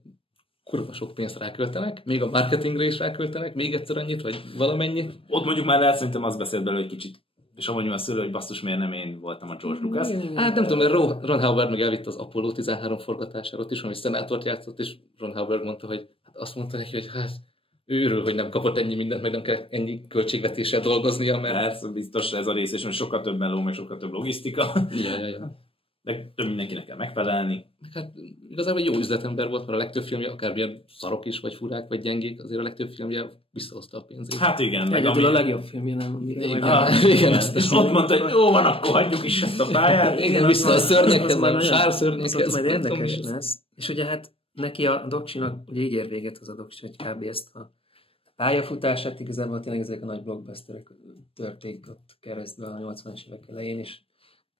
kurva sok pénzt ráköltenek, még a marketingre is ráköltenek, még egyszer annyit, vagy valamennyit. Ott mondjuk már lehet, szerintem azt beszélt belőle egy kicsit, és amúgy már szülő, hogy basszus, miért nem én voltam a George Lucas. Hát nem tudom, mert Ron Howard meg elvitt az Apollo 13 forgatására, ott is, ami szenátort játszott, és Ron Howard mondta, hogy hát azt mondta neki, hogy hát őrül, hogy nem kapott ennyi mindent, meg nem kell ennyi költségvetéssel dolgoznia, mert... Persze, biztos ez a rész, és sokkal több meló, meg sokkal több logisztika. Ja. De több mindenkinek kell megfelelni. Hát igazából jó üzletember volt, mert a legtöbb filmje, akármilyen szarok is, vagy furák, vagy gyengék, azért a legtöbb filmje visszahozta a pénzét. Hát igen. Egyedül a legjobb filmje nem. Igen. És ott mondta, hogy jó van, akkor hagyjuk is ezt a pályát. Igen, vissza a szörnyekhez, a sárszörnyekhez. Majd érdekes lesz. És ugye hát neki a Doksinak ugye így ér véget az a Doksi, hogy kb. Ezt a pályafutását igazából tényleg ezek a nagy blockbusterek törték ott keresztbe a 80-as évek elején, és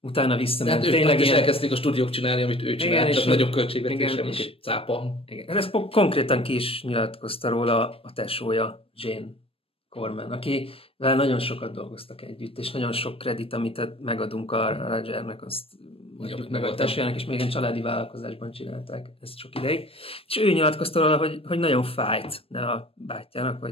utána visszament. Hát tényleg is elkezdték a stúdiók csinálni, amit ő csinált, csak nagyobb költségvetéssel, mint egy cápa. Igen. Ez konkrétan ki is nyilatkozta róla a tesója, Jane Corman, akivel nagyon sokat dolgoztak együtt, és nagyon sok kredit, amit megadunk a Rogernek, azt meg a tesójának, és még egy családi vállalkozásban csinálták ezt sok ideig. És ő nyilatkozta róla, hogy nagyon fájt a bátyjának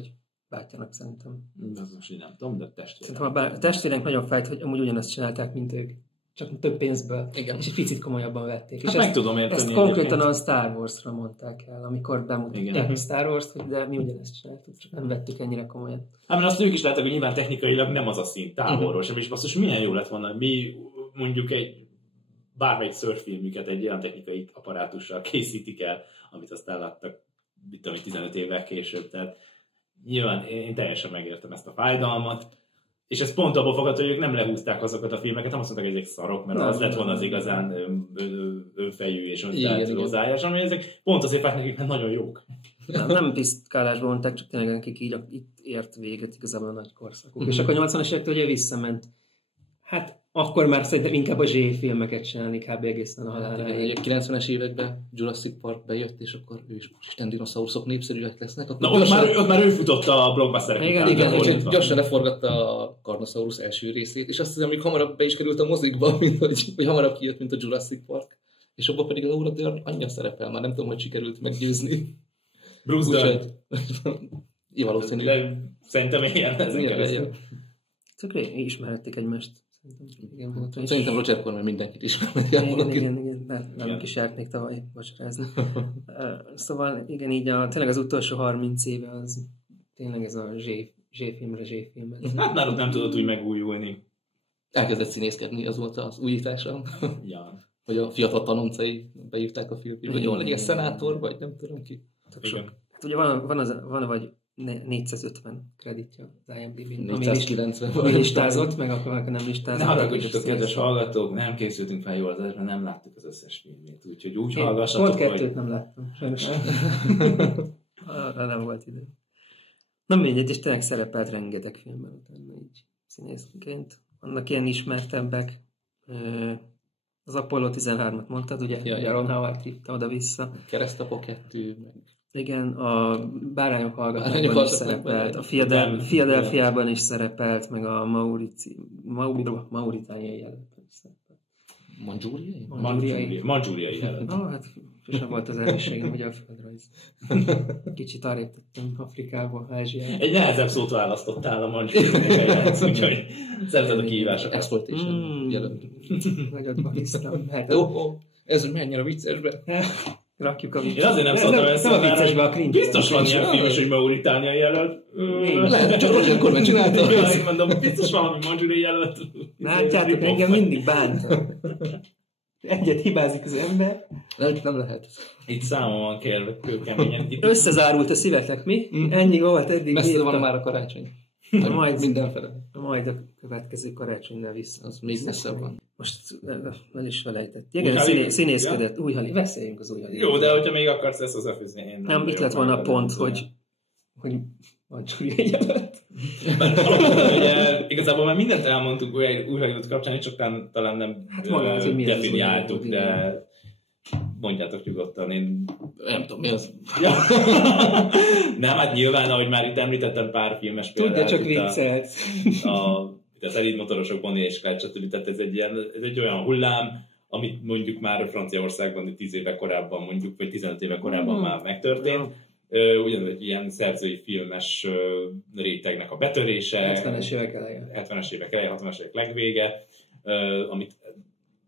szerintem. Az most én nem tudom, de testvérek. Szerintem a testvérek nagyon fájt, hogy amúgy ugyanazt csinálták, mint ők. Csak több pénzből. Igen. És egy picit komolyabban vették. Hát és meg tudom érteni. Ezt konkrétan a Star Wars-ra mondták el, amikor bemutatták a Star Wars-t, hogy de mi ugyanezt csináltuk, csak nem vettük ennyire komolyan. Hát mert azt ők is látták, hogy nyilván technikailag nem az a szint távolról sem, és basszus, milyen jó lett volna, mi mondjuk bármelyik szörfilmüket egy olyan technikai apparátussal készítik el, amit aztán láttak, mit tudom, 15 évvel később. Tehát nyilván én teljesen megértem ezt a fájdalmat, és ez pont abból fogad, hogy ők nem lehúzták azokat a filmeket, nem azt mondták, hogy ezek szarok, mert az lett volna az igazán önfejű és önfelelőzájás, ami ezek pont azért fájt nekik, mert nagyon jók. Nem piszkálásban mondták, csak tényleg nekik így itt ért véget igazából a nagy korszakuk. És akkor 80-as évektől ugye visszament. Hát akkor már szerintem inkább a Z-filmeket csinálni kb. Egészen a haláláig. A 90-es években Jurassic Park bejött, és akkor ő is Isten dinoszauruszok népszerűek lesznek. Na, ott már ő futotta a blockbusterek. Igen, gyorsan leforgatta a Carnosaurus első részét, és azt hiszem, hogy hamarabb be is került a mozikba, mint hogy hamarabb kijött, mint a Jurassic Park. És abban pedig Laura Dern anyja szerepel, már nem tudom, hogy sikerült meggyőzni. Bruce Dern. Igen, valószínű. Szerintem ilyen ezen keresztül. Csak ismerhették egymást. Szerintem Roger Corman mindenkit ismer. Igen, nálunk is járt még tavaly vacsorázni. Szóval igen, így tényleg az utolsó 30 éve az tényleg ez a Z-film. Hát náluk nem tudott úgy megújulni. Elkezdett színészkedni, az volt az újítása. Ja. Hogy a fiatal tanulcai beírták a filmbe, hogy jól legyen szenátor, vagy nem tudom ki. Hát ugye van vagy 450 kreditja az IMDb-n. 490. Ami listázott, meg akkor nem listázott. Ne haragudjatok, kedves hallgatók, nem készültünk fel jól az adásra, nem láttuk az összes filmét, úgyhogy úgy hallgassatok, hogy... Pont 2-t nem láttam, sajnos. Arra nem volt idő. Na mindegy, és tényleg szerepelt rengeteg filmben utána így színészként. Vannak ilyen ismertebbek. Az Apollo 13-at mondtad, ugye? Ron Howard hívta oda-vissza. Keresztapok 2, meg... Igen, a Bárányok hallgatásban is szerepelt, a Philadelphiában is szerepelt, meg a mauritániai jelöltben is szerepelt. Mandzsúriai jelölt. Hát sosem volt az erősségem, hogy a földrajz. Kicsit arrébb tettem Afrikából, Ázsiába. Egy nehezebb szót választottál a mandzsúriai jelölt, úgyhogy szereted a kihívásokat. Exploitation jelölt. Nagyot hiszem. Ez menjen a viccesbe. Rakjuk a vicces. Én azért nem szóltam össze, a viccesbe, a cringe. Biztos van ilyen film is, hogy mauritániai jelölt. Lehet, csak Roger Corman csinálta. Én mondom, biztos valami mandzsúriai jelölt. Látjátok, engem mindig bánt. Egyet hibázik az ember. Nem lehet. Itt számon van kőkeményen. Összezárult a szívetek, mi? Ennyi volt eddig. Messze van már a karácsony. Mindenfele. Majd a következő karácsonynál vissza. Az még messzebb van. Most nem is felejtett. Igen, színészkedett. Újhali. Beszéljünk az Újhali. Jó, de hogyha még akarsz ezt hozzáfűzni, én nem. Itt lett volna a pont, hogy Mandzsúriai jelölt. Igazából már mindent elmondtuk Újhaliút kapcsán, csak talán nem definiáltuk, de mondjátok nyugodtan, én nem tudom, mi az. Ja. Nem, hát nyilván, ahogy már itt említettem pár filmes példát. Tudja, csak viccelt. Az elit motorosok, Bonnie és Clyde, stb. Tehát ez egy olyan hullám, amit mondjuk már Franciaországban 10 éve korábban mondjuk, vagy 15 éve korábban már megtörtént. Ugyanúgy ilyen szerzői filmes rétegnek a betörése. 70-es évek eleje. 60-as évek legvége, amit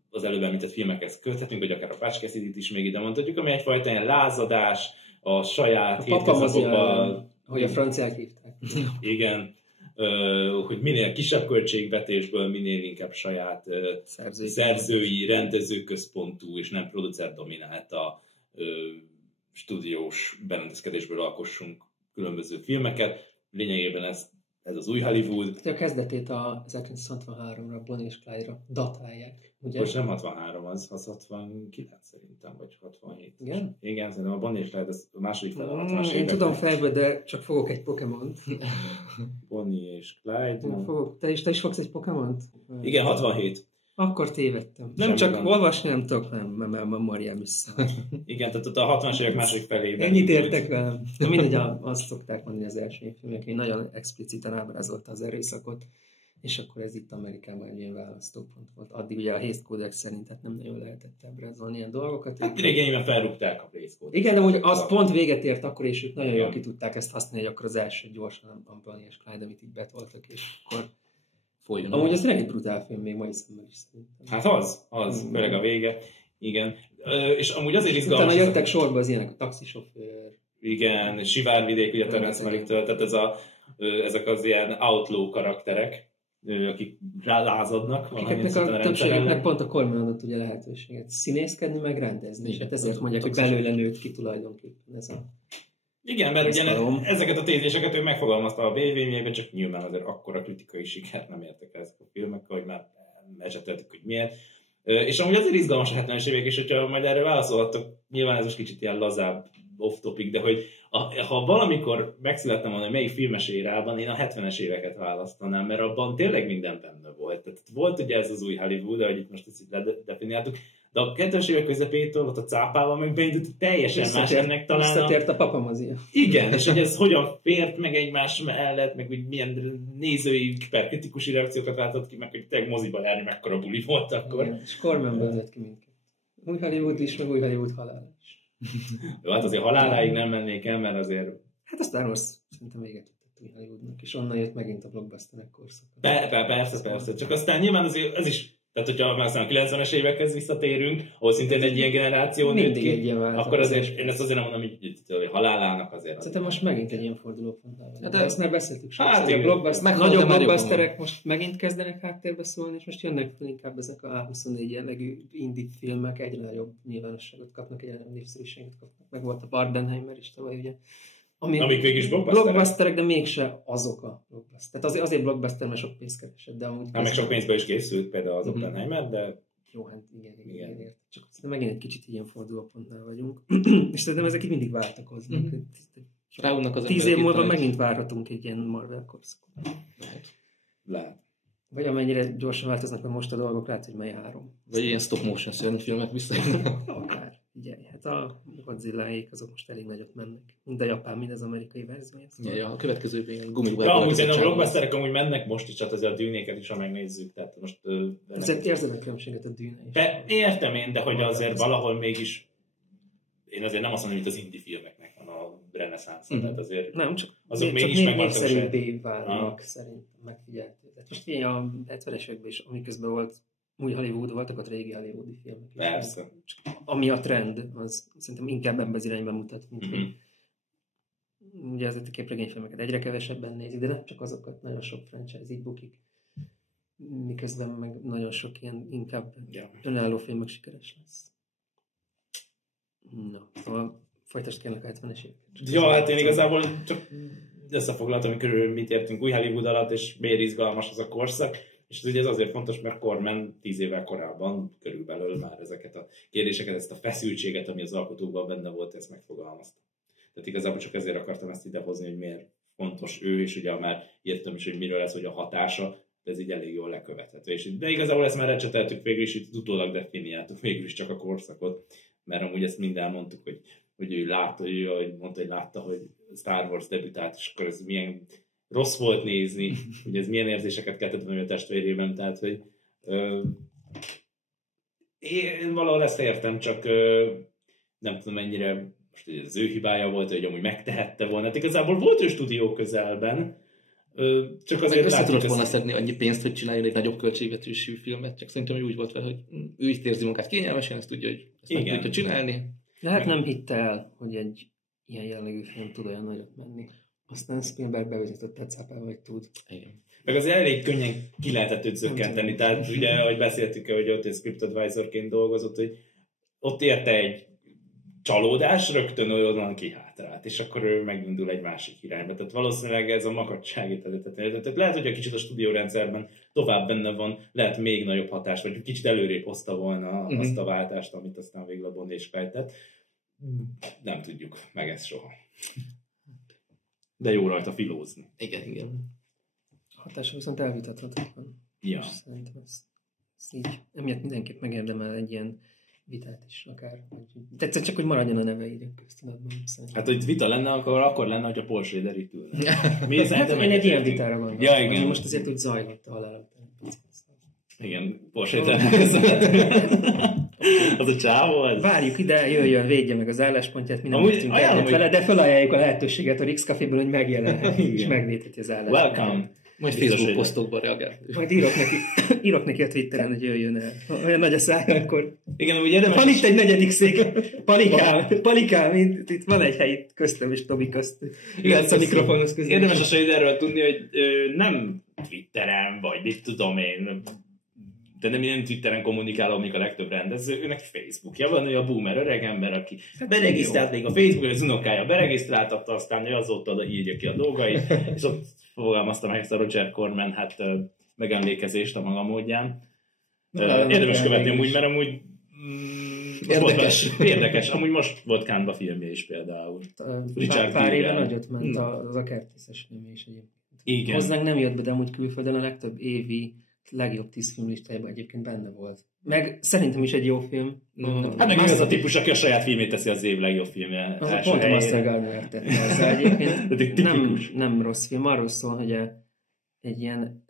az előbb említett filmekhez köthetünk, vagy akár a Patch Cassidy-t is még ide mondhatjuk, ami egyfajta ilyen lázadás, a saját hétköznapokban. Hogy a franciák hívták. Igen. Hogy minél kisebb költségvetésből, minél inkább saját szerzői, rendezőközpontú és nem producer dominálta stúdiós berendezkedésből alkossunk különböző filmeket. Lényegében ez az új Hollywood. A kezdetét a 1963-ra, Bonnie és Clyde-ra datálják. Ugye? Most nem 63, az 69 szerintem, vagy 67. Igen? Igen, szerintem a Bonnie és Clyde az a második fel a 60-as Én tudom fejből, de csak fogok egy Pokémont. Bonnie és Clyde. Te is fogsz egy Pokémont? Igen, 67. Akkor tévedtem. Nem Semmi csak gond. olvasni nem tudok, mert a memóriám vissza. Igen, tehát ott a 60-as évek másik felében. Ennyit értek velem. Na mindegy, azt szokták mondani az első filmek, hogy nagyon expliciten ábrázolta az erőszakot, és akkor ez itt Amerikában egy ilyen választópont volt. Addig ugye a Hays Codex szerint tehát nem nagyon lehetett ábrázolni ilyen dolgokat. Hát régen felrúgták a Hays Codex. Igen, de hogy az pont véget ért akkor, és ők nagyon jól ki tudták ezt használni, hogy akkor az első gyorsan a Bonnie és Clyde, amit így betoltak, és akkor... Folyjon. Amúgy ez tényleg egy brutál film, még mai szemmel is szerintem. Hát az, főleg a vége. Igen. És amúgy azért izgalmas... Utána jöttek sorba az ilyenek, a taxisofőr. Igen, Sivárvidék, ugye Terence Malick-től, tehát ezek az ilyen outlaw karakterek, akik rálázadnak. Akiknek a többségeknek pont a Corman adott ugye lehetőséget színészkedni, meg rendezni. És hát ezért mondják, hogy belőle nőtt ki tulajdonképpen ez a... Igen, mert ugye ezeket a tézéseket ő megfogalmazta a BVM-jében, csak nyilván azért akkora kritikai sikert nem értek el ezek a filmek, hogy már eseteltük, hogy miért. És amúgy azért izgalmas a 70-es évek, és hogyha majd erre válaszolhattok, nyilván ez most kicsit ilyen lazább off-topic, de hogy ha valamikor megszülettem volna, hogy melyik filmes érában, én a 70-es éveket választanám, mert abban tényleg minden benne volt. Tehát volt ugye ez az új Hollywood, ahogy itt most ezt így ledefiniáltuk, de a 2000-es évek közepétől ott a cápával meg beindult, teljesen más ennek talán. Visszatért a papamozia. Igen, és hogy ez hogyan fért meg egymás mellett, meg hogy milyen nézői hiperkritikus reakciókat váltott ki, meg hogy tényleg moziba járni mekkora buli volt akkor. Igen, és Cormanből jött ki mindkettő. Új Hollywood is, meg új Hollywood halál is. Jó, hát azért haláláig nem mennék el, mert azért... Hát a Star Wars szerintem véget tett új Hollywoodnak, és onnan jött megint a blockbusterek korszaka. Persze. Csak aztán nyilván azért ez is, tehát hogyha már a 90-es évekhez visszatérünk, ahol szintén egy ilyen generáció nőtt ki, akkor azért, én ezt azért nem mondom, hogy halálának azért. Szerintem most megint egy ilyen fordulópont. Hát de ezt már beszéltük sokszor. Hát a nagyobb blockbusterek most megint kezdenek háttérbe szólni, és most jönnek inkább ezek a A24 jellegű indie filmek, egyre nagyobb nyilvánosságot kapnak, egyre nagyobb népszerűséget kapnak. Meg volt a Barbenheimer is tavaly, ugye. Amik végig is blockbusterek, de mégse azok a blockbusterek. Tehát azért blockbuster, mert sok pénzt keresett, de amúgy... Hát meg sok pénzből is készült például az Oppenheimer, de... Jó, hát igen. Csak megint egy kicsit ilyen fordulópontnál vagyunk. És szerintem ezek így mindig váltakoznak. Ráunnak az 10 év múlva megint várhatunk egy ilyen Marvel korszakot. Lehet. Vagy amennyire gyorsan változnak meg most a dolgok, lehet, hogy mely 3. Vagy ilyen stop motion szörnyfilmek visszajönnek. Akár. Figyelj, hát a Godzilla-ék azok most elég nagyot mennek. Mind a japán, mind az amerikai verziója. Ja, a következő ilyen gumiból. Ja, amúgy a blockbusterek amúgy mennek most is, csak azért a dűnéket is, ha megnézzük. Tehát most... Ezért érzem a különbséget a dűne is. Értem én, de hogy azért valahol mégis... Én azért nem azt mondom, hogy az indie filmeknek van a reneszánsz. Tehát azért... Nem, csak azok mégis megmaradtak. Népszerűbbé válnak, szerintem megfigyeltük. Most figyelj, a 70-es években is, amiközben volt új Hollywood, voltak ott régi hollywoodi filmek. Persze. Ami a trend, az szerintem inkább ebben az irányban mutat, mint hogy ugye azért a képregényfilmeket egyre kevesebben nézik, de nem csak azokat, nagyon sok franchise így bukik. Miközben meg nagyon sok ilyen inkább önálló filmek sikeres lesz. Na, szóval folytasd kérlek a 70-es éveket. Ja, hát én igazából csak összefoglaltam, hogy körülbelül mit értünk új Hollywood alatt, és miért izgalmas az a korszak. És ugye ez azért fontos, mert Corman 10 évvel korábban körülbelül már ezeket a kérdéseket, ezt a feszültséget, ami az alkotókban benne volt, ezt megfogalmazta. Tehát igazából csak ezért akartam ezt idehozni, hogy miért fontos ő, és ugye már írtam is, hogy miről lesz, hogy a hatása, de ez így elég jól lekövethető. De igazából ezt már ecseteltük végül is, itt utólag definiáltuk végül is csak a korszakot, mert amúgy ezt mind elmondtuk, hogy ő látta, hogy mondta, hogy látta, hogy Star Wars debütált, és akkor ez milyen rossz volt nézni, hogy ez milyen érzéseket keltett volna a testvérében, tehát, hogy én valahol ezt értem, csak nem tudom mennyire most az ő hibája volt, hogy amúgy megtehette volna. Hát igazából volt ő stúdió közelben, csak azért össze tudott volna szedni annyi pénzt, hogy csináljon egy nagyobb költségvetésű filmet, csak szerintem úgy volt vele, hogy ő is érzi magát kényelmesen, ezt tudja, hogy ezt nem tudja csinálni. Lehet nem hitte el, hogy egy ilyen jellegű film tud olyan nagyot menni. Aztán Spielberg bevezetett egy cápával, hogy tud. Igen. Meg azért elég könnyen ki lehetett őt zökkenteni. Tehát ugye, ahogy beszéltük, hogy ott egy script advisorként dolgozott, hogy ott érte egy csalódás, rögtön onnan kihátrált, és akkor ő megindul egy másik irányba. Tehát valószínűleg ez a makacság. Tehát lehet, hogy egy kicsit a stúdiórendszerben tovább benne van, lehet még nagyobb hatás, vagy kicsit előrébb hozta volna azt a váltást, amit aztán végül a Bond és fejtett. Nem tudjuk meg ezt soha. De jó rajta filózni. Igen. Hatása viszont elvitathatatlan. Ja. Szerintem ezt Ez így, emiatt mindenképp megérdemel egy ilyen vitát is akár. Tetszett csak, hogy maradjon a neve így a köztudatban. Hát, hogy vita lenne, akkor lenne, hogy a Paul Schrader itt ülne. Hát, én egy ilyen vitára gondolom. Ja, igen. Most azért úgy zajlott a halál. Igen, Paul Schrader. Az a csávó, ez... Várjuk ide, jöjjön, védje meg az álláspontját, mi nem Amúgy értünk ajánlom, egyet vele, de felajánljuk a lehetőséget a Rix Caféból, hogy megjelenhet, és megvédheti az álláspontját. Welcome. Majd Facebook posztokban reagál. Majd írok neki a Twitteren, hogy jöjjön el. Olyan nagy a szája, akkor... Igen, úgy érdemes... Van itt egy negyedik szék. Palikám, itt van egy hely itt köztem és Tobi közt. Igen, a mikrofonhoz közül. Érdemes a Schraderről tudni, hogy nem Twitteren, vagy mit tudom én, de nem Twitteren kommunikálom, még a legtöbb rendező, őnek Facebookja van, ő a boomer öregember, aki beregisztrált még a Facebookon, az unokája beregisztráltatta, aztán ő azóta írja ki a dolgait, és ott fogalmazta meg ezt a Roger Corman megemlékezést a maga módján. Érdemes követni amúgy, mert amúgy érdekes. Amúgy most volt Cannes-ba filmje is például. Pár éve nagyot ment az a kertészes film is egyébként. Igen. Hozzánk nem jött be, de amúgy külföldön a legtöbb évi legjobb 10 film listájában egyébként benne volt. Meg szerintem is egy jó film. Hát meg ez a típus, aki a saját filmét teszi az év legjobb filmje. Az a pont a Master Gardner tette hozzá egyébként. nem rossz film, arról szól, hogy egy ilyen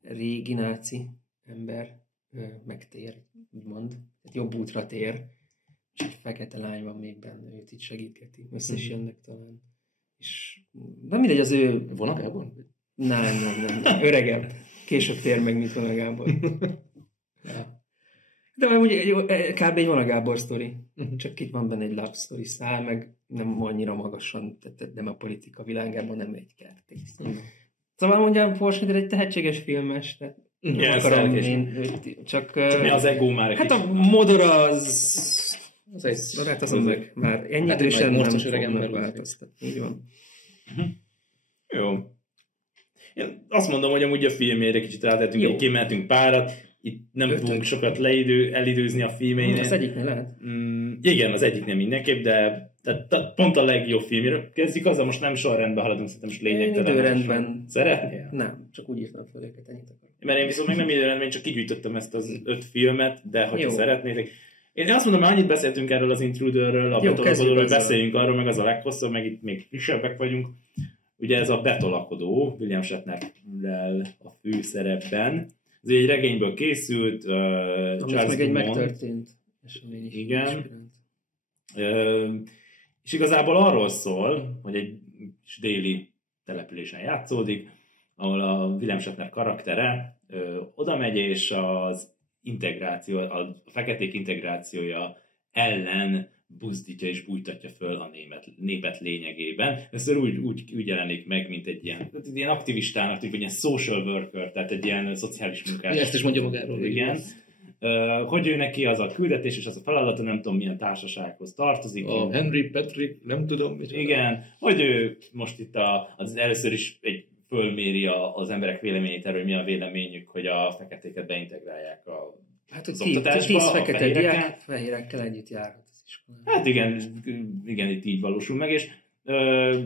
régi náci ember megtér, úgymond. Jobb útra tér. És egy fekete lány van még benne, őt itt segítgeti. Össze is jönnek talán. És de mindegy, az ő... Vona Gábor? Nem. Öregebb. Később tér meg, mint Vona Gábor. Ja. De amúgy kb. Egy Vona Gábor sztori. Csak itt van benne egy love story szál, meg nem annyira magasan, tehát nem a politika világában, nem egy kertész. Szóval mondjam, Paul Schrader egy tehetséges filmes, tehát nem akarom én őt, csak... Mi az ego már egy hát a modor az egy... Hát azon meg már ennyi idősen nem fog megváltoztatni. Így van. Jó. Én azt mondom, hogy amúgy a filmére kicsit rátettünk, hogy kimentünk párat, itt nem fogunk sokat elidőzni a filmeinél. Az egyiknél lehet? Igen, az egyiknél mindenképp, de pont a legjobb filmére kezdjük azzal, most nem sorrendben haladunk, szerintem most lényegtelen. Időrendben. Szeretnél? Nem, csak úgy írtam föl őket, ennyit akarok. Mert én viszont meg nem időrendben, csak kigyűjtöttem ezt az 5 filmet, de hogyha szeretnétek. Én azt mondom, hogy annyit beszéltünk erről az Intruderről, a betolakodóról, hogy beszéljünk arról, meg az a leghosszabb, meg itt még frisebbek vagyunk. Ugye ez a Betolakodó, William Shatnerrel a főszerepben. Ez egy regényből készült. Most meg egy megtörtént esemény is. Igen. És igazából arról szól, hogy egy déli településen játszódik, ahol a William Shatner karaktere oda megy, és az integráció, a feketék integrációja ellen buzdítja és bújtatja föl a népet lényegében. Először úgy jelenik meg, mint egy ilyen aktivistának, vagy ilyen social worker, tehát egy ilyen szociális munkás. Ezt is mondja magáról. Igen. Hogy ő neki az a küldetés és az a feladata, nem tudom milyen társasághoz tartozik. A Henry Patrick, nem tudom. Igen, hogy ő most itt az először is fölméri az emberek véleményét erről, hogy mi a véleményük, hogy a feketéket beintegrálják az oktatásba. 10 fekete diák fehérekkel együtt járhat az iskolában. Hát igen, itt így valósul meg, és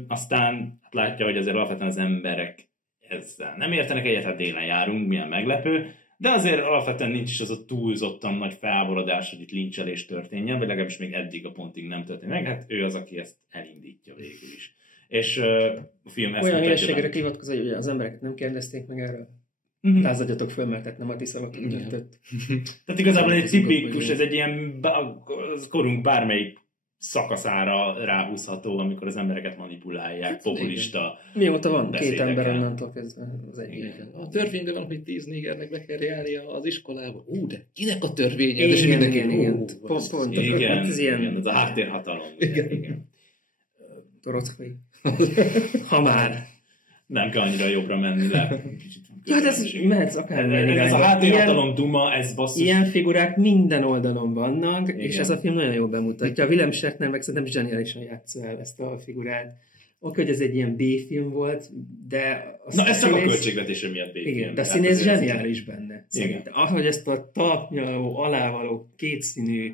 aztán látja, hogy azért alapvetően az emberek ezzel nem értenek egyet, hát délen járunk, milyen meglepő, de azért alapvetően nincs is az a túlzottan nagy felborodás, hogy itt lincselés történjen, vagy legalábbis még eddig a pontig nem történt meg, hát ő az, aki ezt elindítja végül is. És a film ezt olyan hírességre hivatkozik, hogy az embereket nem kérdezték meg erről. Lázadjatok föl, mert nem a ti szavakat döntött. Tehát igazából egy tipikus, ez egy ilyen korunk bármelyik szakaszára ráhúzható, amikor az embereket manipulálják, populista. Mióta van? 2 ember onnantól kezdve az egyik. A törvényben van, hogy 10 négernek be kell járnia az iskolába. De kinek a törvénye? Igen. Pont. Igen, ez a háttérhatalom. Igen. Torockai. Ha már. Nem kell annyira jobbra menni le. Ja, de ez mehetsz akármilyen irányba. Ez a háttérhatalom duma, ez basszus. Ilyen figurák minden oldalon vannak, igen. És ez a film nagyon jól bemutatja. A William Shatner meg szerintem zseniálisan játsza el ezt a figurát. Oké, hogy ez egy ilyen B-film volt, de... Ez csak a költségvetése miatt B-film. Igen, de a színész zseniális benne. Szerintem. Ahogy ezt a talpnyaló, alávaló, kétszínű,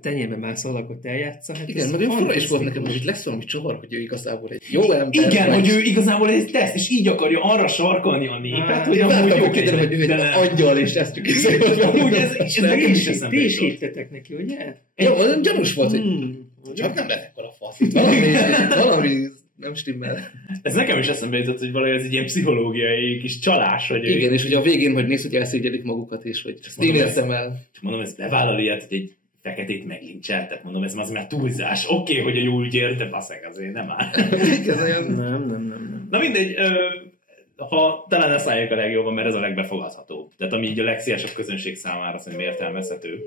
tenyérben mászó alakot eljátsza. Hát igen, mert fura is volt nekem, hogy itt lesz valami csavar, hogy ő igazából egy jó ember. Igen, hogy ő igazából egy teszt, és így akarja arra sarkalni a népet, hogy amúgy jó kiderül, hogy ő egy angyal, és ezt amúgy ez nekem is eszembe ti is jutott. hittetek neki, ugye? Jó, gyanús volt, hogy csak nem lett ekkora fasz. Itt valami nem stimmel. Ez nekem is eszembe jutott, hogy valahogy ez egy ilyen pszichológiai kis csalás, hogy igen, és hogy a végén, hogy néz, hogy elszégyelik magukat, és hogy ezt én érzem el. Csak mondom, ez bevállal ilyet, hogy egy feketét meglincseltek, mondom, ez az már túlzás. Oké, hogy a jó ügyért, de baszeg azért nem áll. Nem. Na mindegy, ha talán ezt álljuk a legjobban, mert ez a legbefogadhatóbb. Tehát ami így a legszélesebb közönség számára szerintem értelmezhető.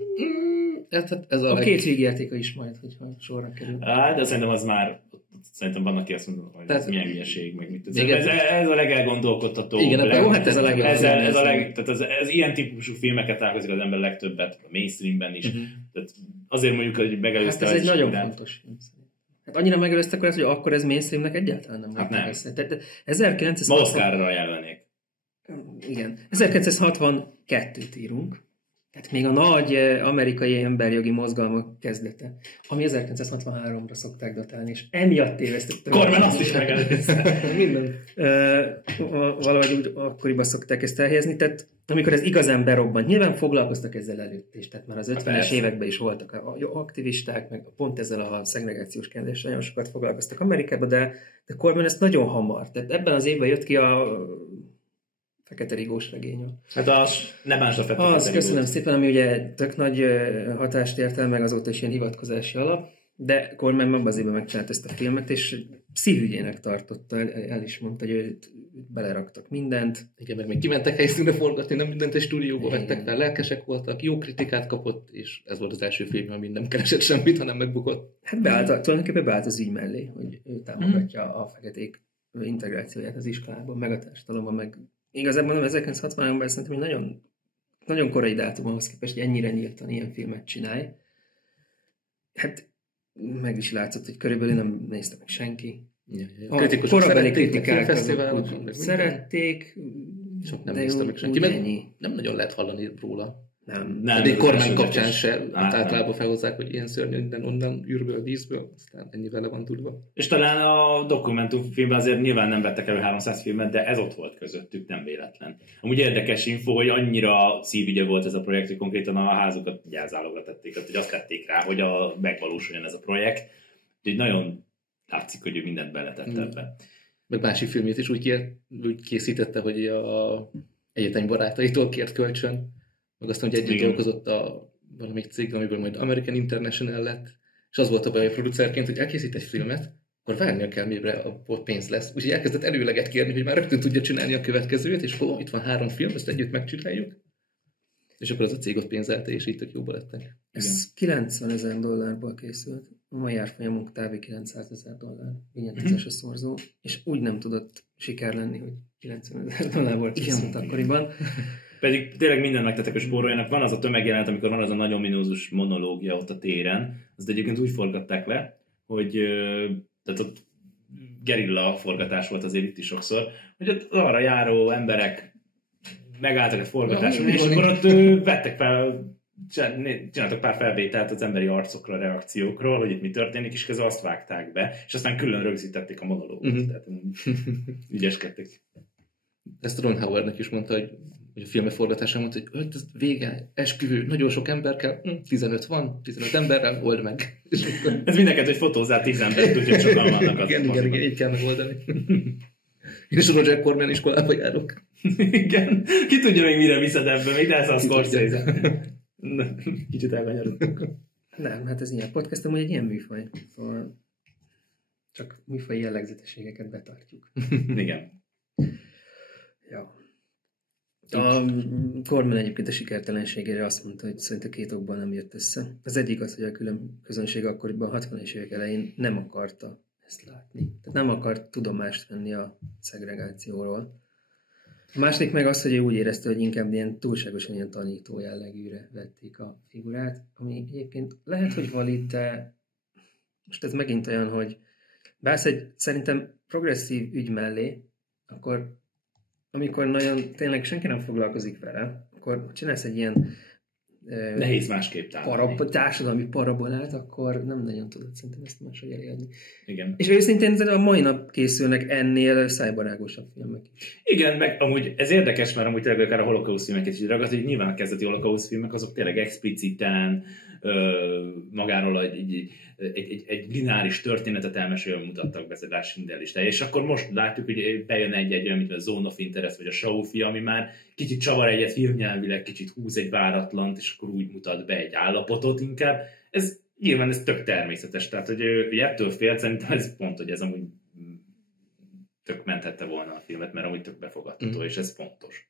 Ez a két végjátéka is majd, hogyha sorra kerül. De szerintem az már, szerintem vannak, aki azt mondja, hogy ez milyen hülyeség, meg mit tudom. Ez a legelgondolkodtatóbb. Igen, hát ez a tehát ez ilyen típusú filmeket találkozik az ember legtöbbet, a mainstreamben is. Tehát azért mondjuk, hogy megelőzte. Hát ez egy nagyon fontos film. Hát annyira megelőzte akkor, hogy akkor ez mainstreamnek egyáltalán nem volt. Hát nem. Tehát 1960... Ma Oscarra jelölnék. Igen. 1962-t írunk. Tehát még a nagy amerikai emberjogi mozgalmak kezdete, ami 1963-ra szokták datálni, és emiatt tévesztettem. Kormány azt is megelőzte. Minden. Valahogy úgy akkoriban szokták ezt elhelyezni, tehát amikor ez igazán berobbant, nyilván foglalkoztak ezzel előtt is, tehát már az 50-es években is voltak aktivisták, meg pont ezzel a szegregációs kérdéssel nagyon sokat foglalkoztak Amerikában, de Corman ezt nagyon hamar, tehát ebben az évben jött ki a Fekete Rigós regény. Hát az nem más a Fekete Rigós. Köszönöm szépen, ami ugye tök nagy hatást ért el, meg azóta is ilyen hivatkozási alap, de Corman abban az évben megcsinált ezt a filmet, és pszichügyének tartotta, el is mondta, hogy őt beleraktak mindent. Igen, meg még kimentek helyszínre forgatni, nem mindent egy stúdióba vettek fel, lelkesek voltak, jó kritikát kapott, és ez volt az első film, ami nem keresett semmit, hanem megbukott. Hát tulajdonképpen beállt az ügy mellé, hogy ő támogatja a feketék integrációját az iskolában, meg a társadalomban, meg igazából nem 1960-ban szerintem egy nagyon, nagyon korai dátum ahhoz képest, hogy ennyire nyíltan ilyen filmet csinálj. Hát meg is látszott, hogy körülbelül nem nézte meg senki. A korabeli kritikák azok szerették, sok nem nézte meg senki. Nem nagyon lehet hallani róla. Nem. Pedig Corman kapcsán se általában felhozzák, hogy ilyen szörnyű minden onnan űrből, vízből, aztán ennyi vele van tudva. És talán a dokumentumfilmben azért nyilván nem vettek elő 300 filmet, de ez ott volt közöttük, nem véletlen. Amúgy érdekes info, hogy annyira szívügye volt ez a projekt, hogy konkrétan a házukat gyárzálogra tették, hogy azt tették rá, hogy megvalósuljon ez a projekt. Úgyhogy nagyon látszik, hogy ő mindent beletett ebbe. Meg másik filmjét is úgy készítette, hogy a egyetemi barátaitól kért kölcsön, meg aztán, hogy együtt dolgozott a valamelyik cég, amiből majd American International lett, és az volt a baj a producerként, hogy elkészít egy filmet, akkor várnia kell, mire a pénz lesz. Úgyhogy elkezdett előleget kérni, hogy már rögtön tudja csinálni a következőt, és itt van 3 film, ezt együtt megcsináljuk. És akkor az a cég ott pénzelte, és így tök jóba lettek. Ez $90,000 készült. A mai árfolyamunk kb. $900,000. Vinyetezes a szorzó. És úgy nem tudott siker lenni, hogy $90,000 készült akkoriban. Pedig tényleg minden megtettek a spóroljanak. Van az a tömegjelenet, amikor van az a nagyon minózus monológia ott a téren. Azt egyébként úgy forgatták le, hogy tehát ott gerilla forgatás volt azért itt is sokszor, hogy ott arra járó emberek megálltak egy forgatáson, és akkor ott vettek fel, csináltak pár felvételt az emberi arcokra, reakciókról, hogy itt mi történik, és közben azt vágták be, és aztán külön rögzítették a monológot. Tehát ügyeskedtek. Ezt Ron Howardnak is mondta, hogy a filmek forgatásán mondta, hogy ez vége, esküvő, nagyon sok ember kell, 15 van, 15 emberrel, old meg. Ez mindenket, hogy fotózzál 10 embert, úgyhogy sokan vannak. Igen, így kell megoldani. Én is a Roger Corman iskolába járok. Igen, ki tudja még mire viszed ebben, még lesz a Scorsese. Kicsit elkanyarodtunk. Nem, hát ez ilyen podcast, amúgy egy ilyen műfaj. Szóval csak műfaj jellegzetességeket betartjuk. Igen. Ja. A Corman egyébként a sikertelenségére azt mondta, hogy szerint a 2 okból nem jött össze. Az egyik az, hogy a külön közönség akkoriban a 60-es évek elején nem akarta ezt látni. Tehát nem akart tudomást venni a szegregációról. A második meg az, hogy ő úgy érezte, hogy inkább ilyen túlságosan ilyen tanító jellegűre vették a figurát, ami egyébként lehet, hogy valid, de most ez megint olyan, hogy beállsz egy szerintem progresszív ügy mellé, akkor amikor nagyon tényleg senki nem foglalkozik vele, akkor csinálsz egy ilyen nehéz másképp támadni. Társadalmi parabolát, akkor nem nagyon tudod szerintem ezt máshogy elérni. Igen. És őszintén a mai nap készülnek ennél szájbarágosabb filmek is. Igen, meg amúgy ez érdekes, mert amúgy tényleg akár a holokauszt filmeket is ragad, hogy nyilván a kezdeti holokauszt filmek azok tényleg expliciten magáról egy lineáris történetet elmesélően mutattak be, ez Schindler is. És akkor most látjuk, hogy bejön egy olyan, mint a Zone of Interest, vagy a Shaw-fi, ami már kicsit csavar egyet filmnyelvileg, kicsit húz egy váratlant, és akkor úgy mutat be egy állapotot inkább. Ez nyilván ez tök természetes, tehát hogy ettől félt, szerintem ez pont, hogy ez amúgy tök menthette volna a filmet, mert amúgy tök befogadható, és ez fontos,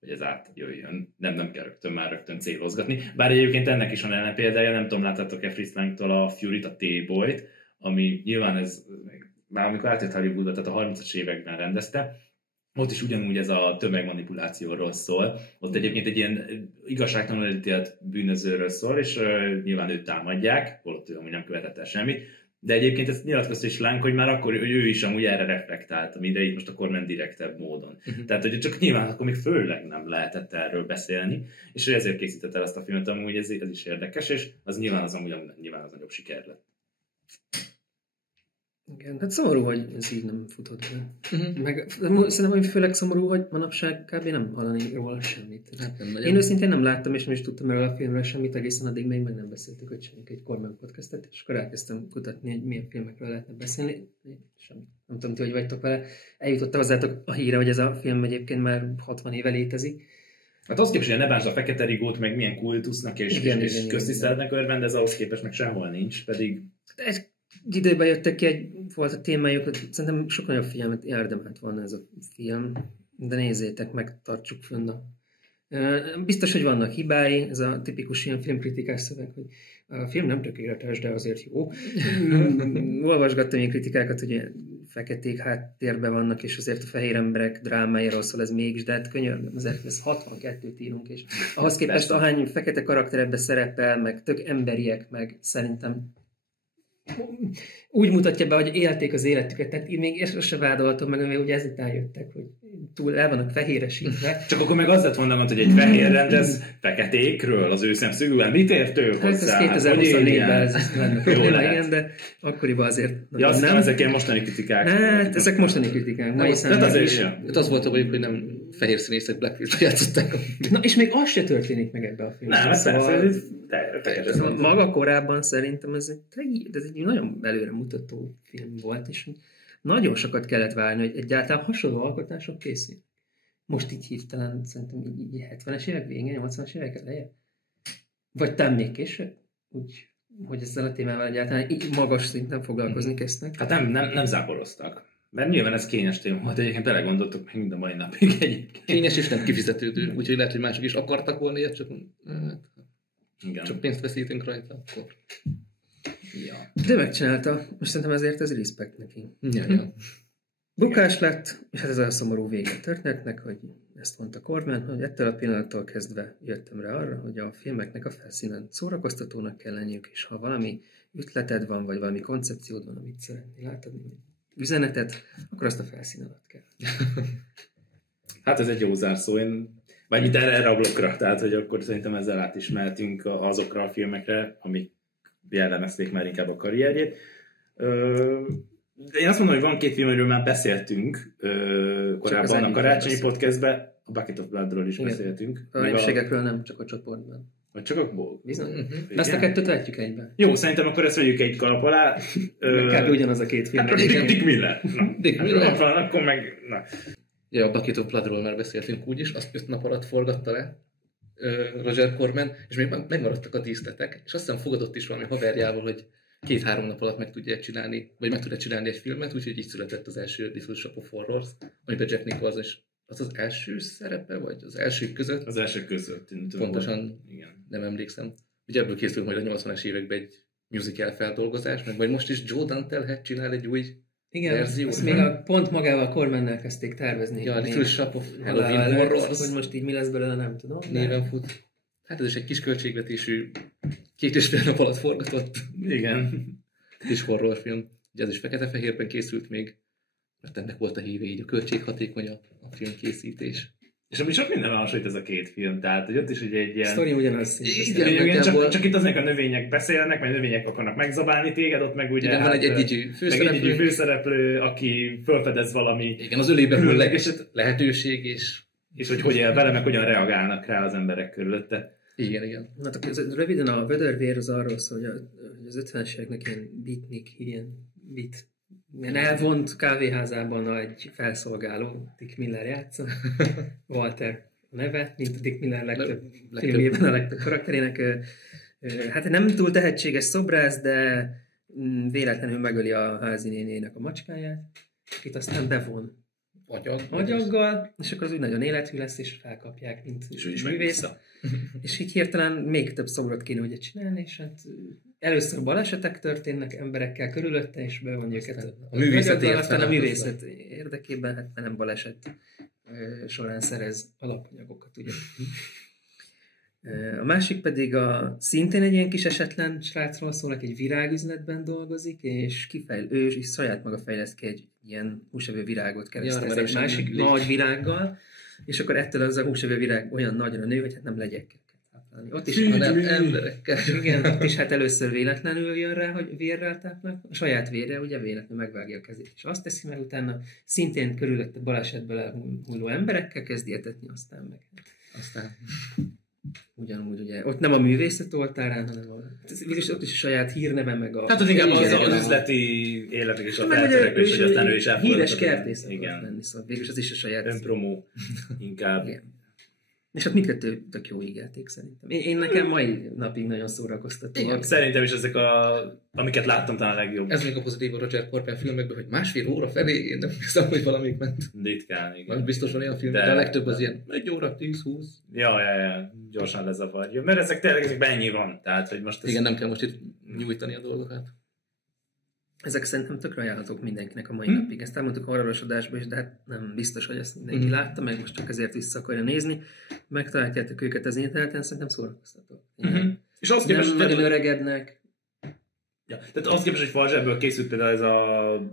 hogy ez átjöjjön. Nem kell rögtön célozgatni. Bár egyébként ennek is van ellenpéldája, nem tudom, láttátok-e Fritz Langtól a Fury-t, a T-Boyt, ami nyilván ez, már amikor átjött Hollywoodba, tehát a 30-as években rendezte, ott is ugyanúgy ez a tömegmanipulációról szól. Ott egyébként egy ilyen igazságtalanul elítélt bűnözőről szól, és nyilván őt támadják, holott ő amúgy nem követett el semmit. De egyébként ezt nyilatkozta is Lang, hogy már akkor hogy ő is amúgy erre reflektált, amire itt most akkor ment direktebb módon. Tehát, hogy csak nyilván akkor még főleg nem lehetett erről beszélni, és ő ezért készített el azt a filmet, amúgy ez is érdekes, és az nyilván az nagyobb siker lett. Igen, hát szomorú, hogy ez így nem futott be. Meg szerintem, hogy főleg szomorú, hogy manapság kb. Nem hallani róla semmit. Hát én őszintén nem láttam, és nem is tudtam erről a filmről semmit, egészen addig még meg nem beszéltük, hogy csináljuk egy Corman podcastet, és akkor elkezdtem kutatni, hogy milyen filmekről lehetne beszélni. Semmi. Nem tudom, ti hogy vagytok vele. Eljutott hozzátok a híre, hogy ez a film egyébként már 60 éve létezik. Hát azt képest, hogy ne bánsd a Fekete Rigót, meg milyen kultusznak és köztiszteletnek örvend, ez ahhoz képest meg sehol nincs, pedig... Egy időben jöttek ki, volt a témájuk, hogy szerintem sokkal nagyobb figyelmet érdemelt volna ez a film, de nézzétek meg, tartsuk fönn. Biztos, hogy vannak hibái, ez a tipikus ilyen filmkritikás szöveg, hogy a film nem tökéletes, de azért jó. Olvasgattam ilyen kritikákat, hogy feketék háttérben vannak, és azért a fehér emberek drámájáról szól ez mégis, de hát könyörgöm, ez 62-t írunk, és ahhoz képest ahány fekete karakter ebbe szerepel, meg tök emberiek, meg szerintem úgy mutatja be, hogy élték az életüket, tehát én még ezt se vádoltam meg, mert ugye ezután jöttek, hogy túl el vannak fehéresítve. Csak akkor meg azt lett volna, hogy egy fehér rendez feketékről, az ő szemszögűvel. Mit ért ő hozzá? Hát ez 2024-ben ez lenne probléma, igen, de akkoriban azért ja, azt nem. Ezek ilyen mostani kritikák. Hát, ezek mostani kritikák. Tehát az volt a baj, hogy nem fehér színészek blackface-t játszották. Na, és még az se történik meg ebbe a filmben. Nem, szóval maga korábban szerintem ez egy nagyon előre mutató film volt, és nagyon sokat kellett várni, hogy egyáltalán hasonló alkotások készülnek. Most így hirtelen szerintem így 70-es évek végén, 80-as évek eleje? Vagy talán még később? Úgy, hogy ezzel a témával egyáltalán így magas szinten foglalkozni kezdtek. Hát nem záporoztak. Mert nyilván ez kényes téma volt, egyébként belegondoltok még mind a mai napig egyébként. Kényes és nem kifizetődő, úgyhogy lehet, hogy mások is akartak volna ilyet, csak, igen. Csak pénzt veszítünk rajta. Akkor. Ja. De megcsinálta, most szerintem ezért ez respekt neki. Ja. Bukás lett, és hát ez a szomorú vége a történetnek, hogy ezt mondta Corman, hogy ettől a pillanattól kezdve jöttem rá arra, hogy a filmeknek a felszínen szórakoztatónak kell lenniük, és ha valami ütleted van, vagy valami koncepciód van, amit szeretnél átadni, üzenetet, akkor azt a felszín alatt kell. Hát ez egy jó zárszó, vagy mint erre a blokkra, tehát hogy akkor szerintem ezzel át is mehetünk azokra a filmekre, amik jellemezték már inkább a karrierjét. Én azt mondom, hogy van két film, amiről már beszéltünk korábban a karácsonyi podcastben, a Bucket of Bloodról is beszéltünk. A népségekről nem, csak a csoportban. Vagy csak a ból? Bizony. Ezt a kettőt vetjük egybe. Jó, szerintem akkor ezt vegyük egy kalap alá. Kb. Ugyanaz a két film. Hát Dick Miller. Dick Miller. Akkor meg... Na. Ja, a Bucket of Bloodról már beszéltünk úgyis, azt 5 nap alatt forgatta le Roger Corman, és még megmaradtak a díszletek, és azt hiszem fogadott is valami haverjával, hogy 2-3 nap alatt meg tudja csinálni, vagy meg tudja csinálni egy filmet, úgyhogy így született az első Little Shop of Horrors, amiben Jack Nicholson is az első szerepe, vagy az első között? Az első között. Pontosan igen. Nem emlékszem. Ugye ebből készült majd a 80-as években egy musical feldolgozás, meg majd most is Joe Dante csinál egy új verziót. Ezt még pont magával Cormannel kezdték tervezni. Ja, Little Shop of Halloween Horrors. Hogy most így mi lesz belőle, nem tudom. Néven fut. Hát ez is egy kis költségvetésű 2,5 nap alatt forgatott. Igen. Kis horrorfilm. Ugye ez is fekete-fehérben készült még, mert ennek volt a híve így a költséghatékony a filmkészítés. És ami sok minden hasonlít ez a két film, tehát hogy ott is ugye egy ilyen... Sztori ugyanaz. Igen, csak itt azok a növények beszélnek, mert növények akarnak megzabálni téged, ott meg ugye... Igen, van egy egy főszereplő, aki felfedez valami... Igen, az ölében különleges lehetőség, és hogy él vele, meg hogyan reagálnak rá az emberek körülötte. Igen. Hát röviden a vödörvér az arról szól, hogy az 50-es éveknek ilyen beatnik, ilyen elvont kávéházában egy felszolgáló, Dick Miller játsza. Walter a neve, mint a Dick Miller legtöbb filmjében a legtöbb karakterének. Hát nem túl tehetséges szobrász, de véletlenül megöli a házinénének a macskáját, akit aztán bevon agyaggal, és akkor az úgy nagyon élethű lesz, és felkapják, mint művész. És így hirtelen még több szobrot kéne ugye csinálni, és hát először balesetek történnek emberekkel körülötte, és bevonja őket a művészet aztán a művészet érdekében, hát nem baleset során szerez alapanyagokat, ugye. A másik pedig szintén egy ilyen kis esetlen srácról szól, aki egy virágüzletben dolgozik, és ő is saját maga fejleszt ki egy ilyen húsevő virágot keresztül egy másik nagy virággal, és akkor ettől az a húsevő virág olyan nagyra nő, hogy hát nem legyekkel táplálni. Ott is emberekkel. Igen, ott is hát először véletlenül jön rá, hogy vérrel táplál, a saját vérre ugye véletlenül megvágja a kezét, és azt teszi meg, utána szintén körülötte balesetbe lehulló emberekkel kezdi etetni, aztán ugyanúgy, ugye, ott nem a művészet oltárán, hanem ott is a saját hírneve, meg a... Hát ott inkább az üzleti életek és a feltörekvés, hogy aztán ő is elfordult. Híres kertész akart lenni, szóval végülis az is a saját... Önpromó inkább. Igen. És hát mindkettő tök jó ígjáték szerintem. Én nekem mai napig nagyon szórakoztatóak. Szerintem is ezek amiket láttam talán a legjobb. Ez még a pozitív a Roger Corman filmekben, hogy 1,5 óra felé, én nem hiszem, hogy valamik ment. Ritkán, igen. Biztos van ilyen film, de a legtöbb az ilyen 1 óra 10-20. Ja, gyorsan lezavarja. Mert ezekben ennyi van. Tehát, hogy most igen, nem kell most itt nyújtani a dolgokat. Ezek szerintem tökre ajánlhatók mindenkinek a mai napig. Ezt elmondtuk a horroros adásban is, de hát nem biztos, hogy ezt mindenki látta, meg most csak ezért vissza akarja nézni. Megtaláljátok őket az interneten, szerintem szórakoztatók. És azt képest, nem nagyon öregednek. Ja, tehát azt képest, hogy Farzsebből készült például ez a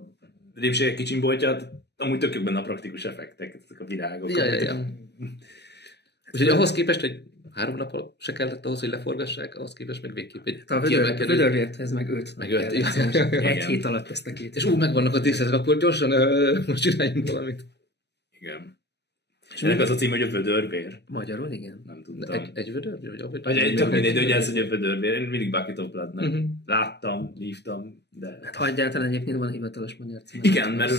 Rémségek kicsimboltja, amúgy tök benne a praktikus effektek, ezek a virágok. Ja. Úgyhogy ahhoz képest, hogy 3 nap se kellett ahhoz, hogy leforgassák, ahhoz képest meg végképp egy vödörvérthez meg 5 egy hét alatt ezt a két. És megvannak a díszletek, akkor gyorsan most csináljunk valamit. Igen. És ennek az a cím, hogy a vödörvér. Magyarul, igen. Nem tudtam. Egy vödörvér? Vagy egy tök mindegy, hogy ez, hogy a vödörvér. Én mindig Bucket of Bloodnak láttam, hívtam, de... Hát ha egyáltalán egyébként van hivatalos magyar cím. Igen, mert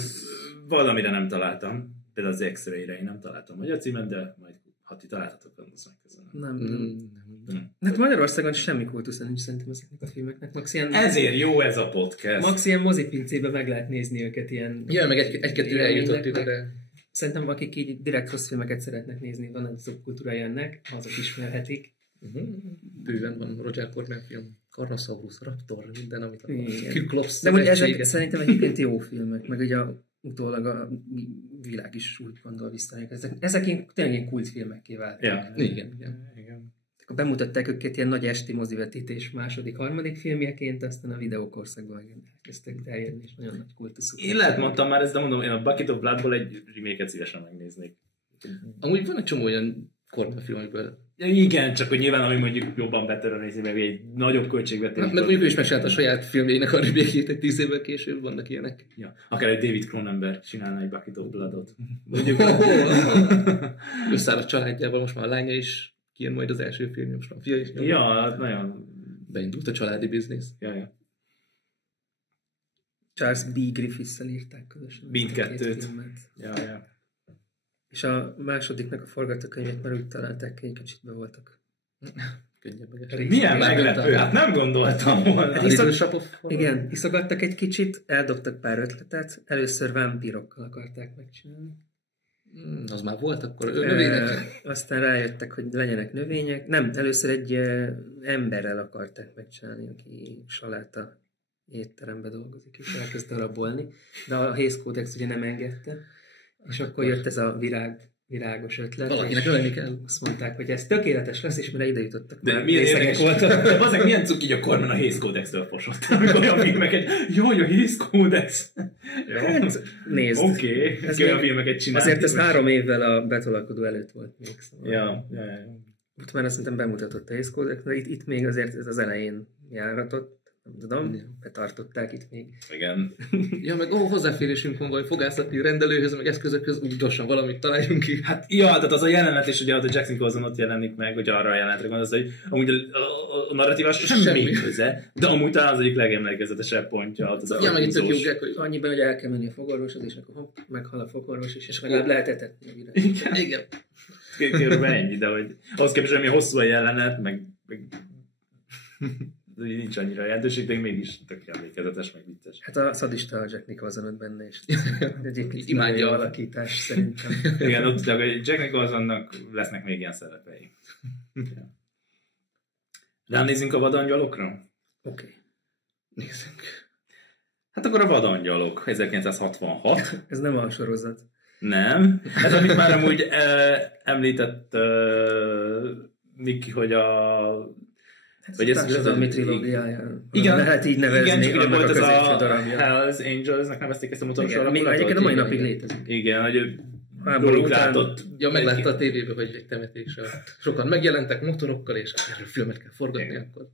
valamire nem találtam. Például az X-Ray-re én nem találtam magyar címet, de majd ha ti találtatok, azt megköszönöm. Nem. Hát Magyarországon semmi kultusza nincs szerintem ezeknek a filmeknek. Ezért jó ez a podcast. Max ilyen mozipincébe meg lehet nézni őket ilyen... Ja, meg egy-kettő eljutott ide, de... Szerintem akik így direkt rossz filmeket szeretnek nézni, van egy szubkultúrája ennek, azok ismerhetik. Bőven van Roger Corman film. Carnosaurus, Raptor, minden, amit a Kyklops. De hogy ezek szerintem egyébként jó filmek, meg ugye utólag a világ is úgy gondol vissza. Ezek tényleg ilyen kultfilmekké váltak. Ja. Igen. Akkor bemutatták őket ilyen nagy esti mozivetítés második, harmadik filmjeként, aztán a videókorszakban elkezdtek terjedni, és nagyon nagy kultuszuk. Én lehet mondtam már ezt, de mondom, én a Bucket of Bloodból egy remake-et szívesen megnéznék. Amúgy van egy csomó olyan Corman filmekből. Ja, igen, csak hogy nyilván, ami mondjuk jobban betörre nézni, meg egy nagyobb költségvetés. Mert mondjuk ő is mesélt a saját filmjének a remake-ét egy 10 évvel később, vannak ilyenek. Ja, akár egy David Cronenberg csinálna egy Bucket of Bloodot. Mondjuk összeáll a családjával, most már a lánya is kijön majd az első film, most már a fia is nyomja. Ja, nagyon... Beindult a családi biznisz. Ja. Charles B. Griffiths-szel írták közösen. Mindkettőt. Ja. És a másodiknak a forgatókönyvét már úgy találták, egy kicsit be voltak. Milyen meglepő, hát nem gondoltam volna. Igen, iszogattak egy kicsit, eldobtak pár ötletet, először vámpírokkal akarták megcsinálni. Az már volt, akkor növények. Aztán rájöttek, hogy legyenek növények. Nem, először egy emberrel akarták megcsinálni, aki saláta étterembe dolgozik, és elkezd darabolni. De a Hays Codex ugye nem engedte. És akkor jött ez a virág világos ötlet. Valakinek ölni kell. Azt mondták, hogy ez tökéletes lesz, és mire ide jutottak. De milyen érdekes voltak. Azok milyen cuk így a Corman a Hays Codex-től fosott. Amikor olyan filmeket, jaj, a Hays Codex. Hát, nézd. Oké, olyan filmeket csinálni. Azért ez 3 évvel a betolakodó előtt volt még. Szóval. Ja. Ott már azt szerintem bemutatott a Hays Codex, de itt még azért ez az elején járatott. Nem tudom, betartották itt még. Igen. Ja, meg hozzáférésünk van, vagy fogászati rendelőhöz, meg eszközökhöz, úgy gyorsan valamit találjunk ki. Hát, ja, tehát az a jelenet, és ugye a Jack Nicholson ott jelenik meg, hogy arra a jelenetre gondolsz, hogy amúgy a narratívás semmi köze, de amúgy talán az egyik legemlékezetesebb pontja. Az ja, meg itt tök jó gek, hogy annyiban, hogy el kell menni a fogorvoshoz, és akkor hopp, meghal a fogorvos is, és legalább lehet etetni. Igen. Körülbelül ennyi, de hogy ahhoz képest, hogy hosszú a jelenet, meg nincs annyira jelentőség, de mégis tök emlékezetes, meg vicces. Hát a szadista a Jack Nicholson ott benne is. Egyébként imádja a alakítás szerintem. Igen, ott de Jack Nicholsonnak lesznek még ilyen szerepei. Ránézzünk a vadangyalokra? Oké. Nézzünk. Hát akkor a vadangyalok, 1966. Ez nem a sorozat. Nem. Ez amit már amúgy említett Miki, hogy a... Vagy ez társadalmi trilógiája. Igen, lehet így nevezni. Igen, csak ugye volt ez a darabja. Hells Angels-nek nevezték ezt a motoros alakulat. Még egyébként a mai napig létezik. Igen, hogy háború után látott. Ja, meglátta a tévében, hogy egy temetés. Sokan megjelentek motorokkal, és erről filmet kell forgatni akkor.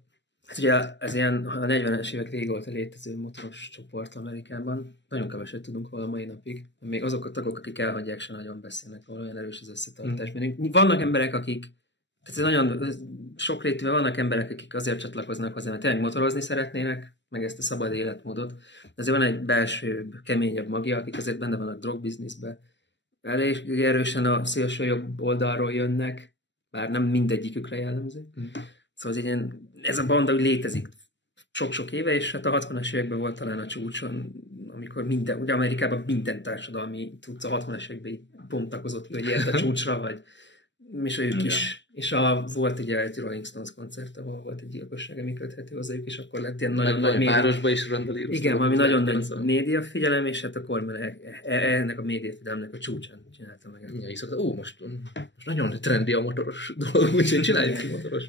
Hát ugye ez ilyen a 40-es évek végig volt a létező motoros csoport Amerikában. Nagyon keveset tudunk róla mai napig. Még azok a tagok, akik elhagyják, se nagyon beszélnek róla, olyan erős az összetartás. Vannak emberek, akik tehát nagyon sokrétűen vannak emberek, akik azért csatlakoznak hozzá, mert tényleg motorozni szeretnének, meg ezt a szabad életmódot. De azért van egy belső, keményebb magja, akik azért benne vannak drogbizniszben. Elég erősen a szélső jobb oldalról jönnek, bár nem mindegyikükre jellemző. Szóval ez a banda úgy létezik sok-sok éve, és hát a 60-as években volt talán a csúcson, amikor minden, ugye Amerikában minden társadalmi tudsz a 60-as években bontakozott, hogy ért a csúcsra, vagy és ők is. És volt ugye egy Rolling Stones koncert, ahol volt egy gyilkosság, ami köthető hozzájuk, és akkor lett ilyen nagyon nagy városba is randalíroztak. Igen, valami nagyon nagy média figyelem, és hát a Corman ennek a média figyelemnek a csúcsán csinálta meg. Ja, hiszem, most nagyon trendi a motoros dolog, úgyhogy csináljuk ki motoros.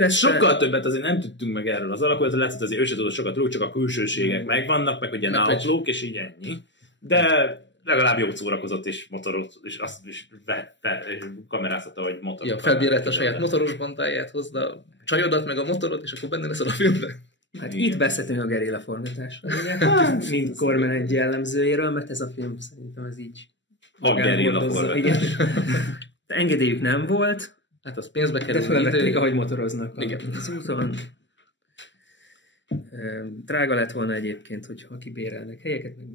Hát sokkal többet azért nem tudtunk meg erről az alakulatot, látszott azért ő se tudott sokat róla, csak a külsőségek megvannak, meg hogy ilyen autók, és így ennyi. De legalább jó szórakozott és motoroz, és azt is kameráztatta, hogy motoros. Ja, felbérelt a saját motoros bandáját, hozd a csajodat, meg a motorot, és akkor benne leszel a filmben. Hát itt beszéltünk a gerilla forgatásról, mint Corman egy jellemzőjéről, mert ez a film szerintem ez így a gerilla forgatás. Engedélyük nem volt, hát az pénzbe kerül. De felvették, ahogy motoroznak Igen. az úton. Drága lett volna egyébként, hogyha kibérelnek helyeket, meg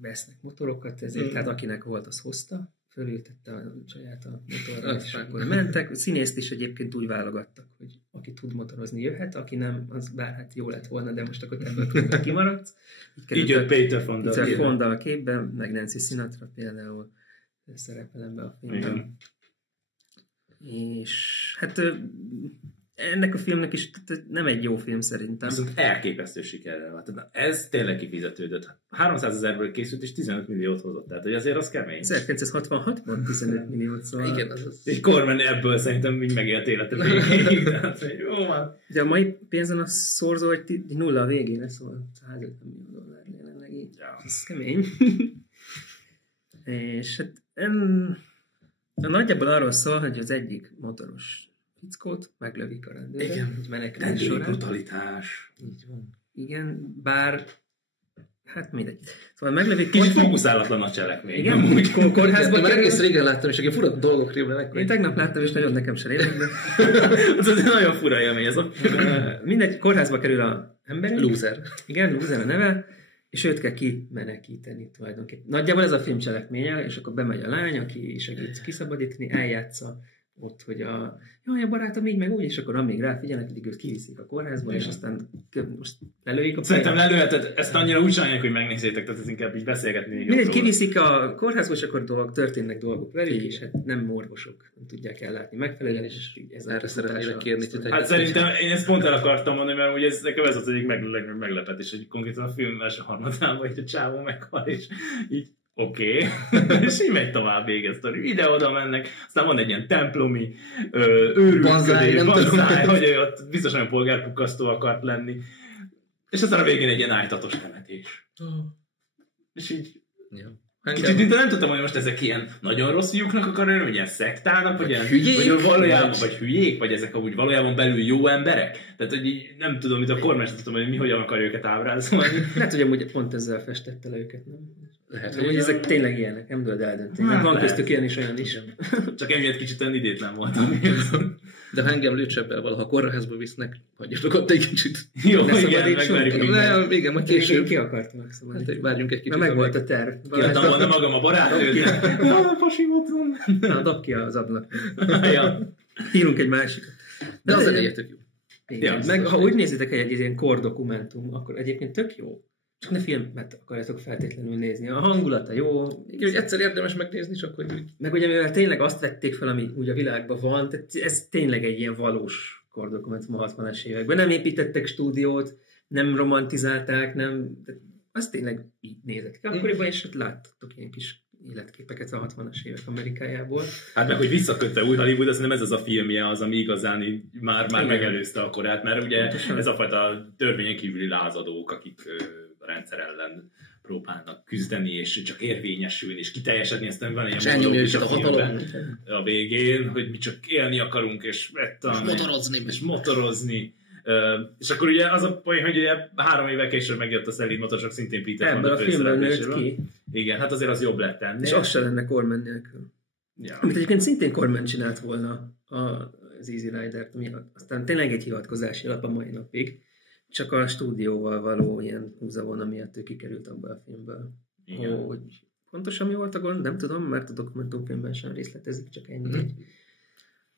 vesznek motorokat, ezért tehát akinek volt, az hozta, fölültette a saját a motorra, és akkor mentek. Színészt is egyébként úgy válogattak, hogy aki tud motorozni jöhet, aki nem, az bár hát jó lett volna, de most akkor ebből kimaradsz. Így jött Peter Fonda a képben, meg Nancy Sinatra például szerepel ebben a filmben. És hát ennek a filmnek is nem egy jó film szerintem. Viszont elképesztő sikerrel volt. Ez tényleg kifizetődött. 300 000-ből készült, és 15 milliót hozott. Tehát, hogy azért az kemény. 1966-ban 15 milliót, szóval. Igen, az. És Corman ebből szerintem így megélt élete végéig. Tehát, jó van. De a mai pénzen a szorzó, hogy nulla a végén, szóval $150 millió jelenleg így. Ja. Ez kemény. És hát nagyjából arról szól, hogy az egyik motoros fickót meglövik a rendőrök. Igen. Menekülés során. Brutalitás. Így van. Igen, bár hát mindegy. Szóval meglövik. Kicsit fókuszálatlan a cselekmény. Igen, kórházban. Már egész régen láttam, és aki fura dolgok rémlenek. Én tegnap láttam, és nagyon nekem sem rémlik. Az azért nagyon fura élmény ez a mindegy, kórházba kerül a ember. Loser. Igen, Loser a neve. És őt kell kimenekíteni tulajdonképpen. Nagyjából ez a film cselekménye, és akkor bemegy a lány, aki segít kiszabadítani, eljátsza ott, hogy a barátom így meg úgy, és akkor amíg ráfigyelnek, addig őt kiviszik a kórházba, és aztán most lelőjük a Szerintem lelőheted, ezt annyira úgy csinálják, hogy megnézzétek, tehát ez inkább így beszélgetni. Mindegy, kiviszik a kórházba, és akkor történnek dolgok velük, és hát nem orvosok, nem tudják ellátni megfelelően, és ez erre szeretném kérni. Hát szerintem én ezt pont el akartam mondani, mert ugye ez nekem ez az egyik meglepetés, hogy konkrétan a film első harmadában így a csávó meghal, és így Oké. És így megy tovább vége sztori. Ide-oda mennek, aztán van egy ilyen templomi őrülködés, banzáj, hogy ő ott biztos olyan polgárpukkasztó akart lenni. És aztán a végén egy ilyen állítatos temetés. És így... Ja. Kicsit nem tudtam, hogy most ezek ilyen nagyon rossz fiúknak akarnak, vagy ilyen szektának, vagy ilyen hülyék, vagy valójában, vagy hülyék, vagy ezek amúgy valójában belül jó emberek. Tehát, hogy így nem tudom, mint a kormány, tudom, hogy mi hogyan akar őket ábrázolni. Lehet, hogy amúgy pont ezzel festette le őket, nem? Lehet, hogy ezek tényleg ilyenek, nem tudod eldönteni. Hát van lehet. köztük ilyen is, olyan is. Csak emiatt kicsit olyan idétlen voltam. De ha engem lőcsebbel valaha kórházba visznek, hagyjatok ott egy kicsit. Jó, De igen, szabadítsunk? megverjük mindent. Nem, igen, majd Később később. ki akartam megszabadítani. Hát, várjunk egy kicsit. Mert meg volt a terv. Kiadtam volna magam a barátnőt. Pasi voltam. Na, dob ki az ablak. Ja. Írunk egy másikat. De az elejét tök jó. Igen. Ja, meg ha úgy nézitek, hogy egy ilyen core dokumentum, akkor egyébként tök jó. Csak ne filmet akarjátok feltétlenül nézni. A hangulata jó. Igen, hogy egyszer érdemes megnézni, csak hogy úgy. Meg ugye mivel tényleg azt vették fel, ami úgy a világban van, tehát ez tényleg egy ilyen valós core dokumentum a 60-as években. Nem építettek stúdiót, nem romantizálták, nem... Az tényleg így nézett ki akkoriban, és hát láttatok ilyen kis életképeket a 60-as évek Amerikájából. Hát meg, hogy visszakötte új Hollywood, azt nem ez az a filmje az, ami igazán így már megelőzte a korát, mert ugye pontosan. ez a fajta törvényen kívüli lázadók, akik a rendszer ellen próbálnak küzdeni, és csak érvényesülni, és kiteljesedni, aztán van És ilyen elnyomja monológ is őket a hatalom. a végén, hogy mi csak élni akarunk, és motorozni. És akkor ugye az a poén, hogy ugye 3 évvel később megjött a Szelíd Motorosok, szintén Peter Ebből a filmben nőtt ki. Igen, hát azért az jobb lett ennél. És az se lenne Corman nélkül. Ja. Amit egyébként szintén Corman csinált volna az Easy Rider-t, ami aztán tényleg egy hivatkozási lap a mai napig, csak a stúdióval való ilyen húzavona miatt ő kikerült abból a filmből. Igen. Hogy pontosan mi volt a gond, nem tudom, mert a dokumentumfilmben sem részletezik, csak ennyi.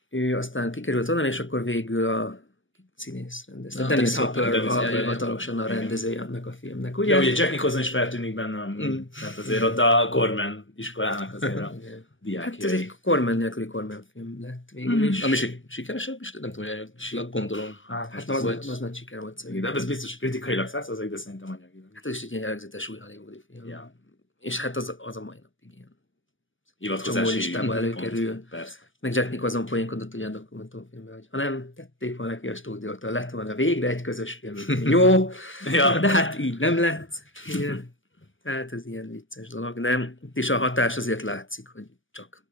Ő aztán kikerült onnan, és akkor végül a színész rendezte. Dennis Hopper hivatalosan a rendezője annak a filmnek. Ugye Jack Nicholson is feltűnik bennem, tehát azért ott a Corman iskolának azért a diákjai. Hát ez egy Corman nélküli Corman film lett végül is. Ami sikeresebb is, nem tudom, hogy gondolom. Hát az nagy siker volt szerintem. De ez biztos kritikailag 100%, de szerintem anyagilag. Hát ez is egy ilyen jellegzetes új hollywoodi film. Ja. És hát az a mai napig ilyen. Hivatkozási listába előkerül. Persze. Meg Jack Nicholson poénkodott ugyan dokumentumfilmben, hogy ha nem tették volna ki a stúdiótól, lett volna végre egy közös film. Jó, Ja. de hát így nem lett. Igen. Hát ez ilyen vicces dolog. Nem, itt is a hatás azért látszik, hogy csak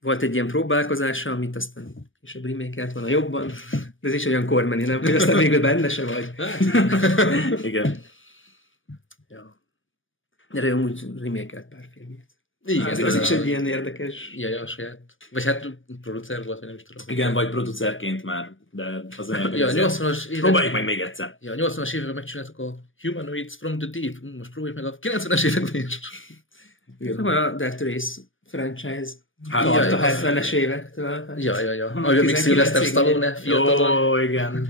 volt egy ilyen próbálkozása, amit aztán később remake-elt volna jobban. De ez is olyan Cormani, nem? Hogy aztán végül benne se vagy. Igen. Ja. De ő úgy remake-elt pár filmét. Igen, Ez is egy ilyen érdekes... Ja, a saját. Vagy hát producer volt, vagy nem is tudom. Igen, vagy producerként már, de az olyan... Ja, 80-as évek... Próbáljuk meg még egyszer. Ja, 80-as években megcsináltuk a Humanoids from the Deep. Most próbáljuk meg a 90-es években is. A Death Race franchise. Hát, A 70-es évektől. Ja. Ahogy még Sylvester Stallone fiatalon. Jó, igen.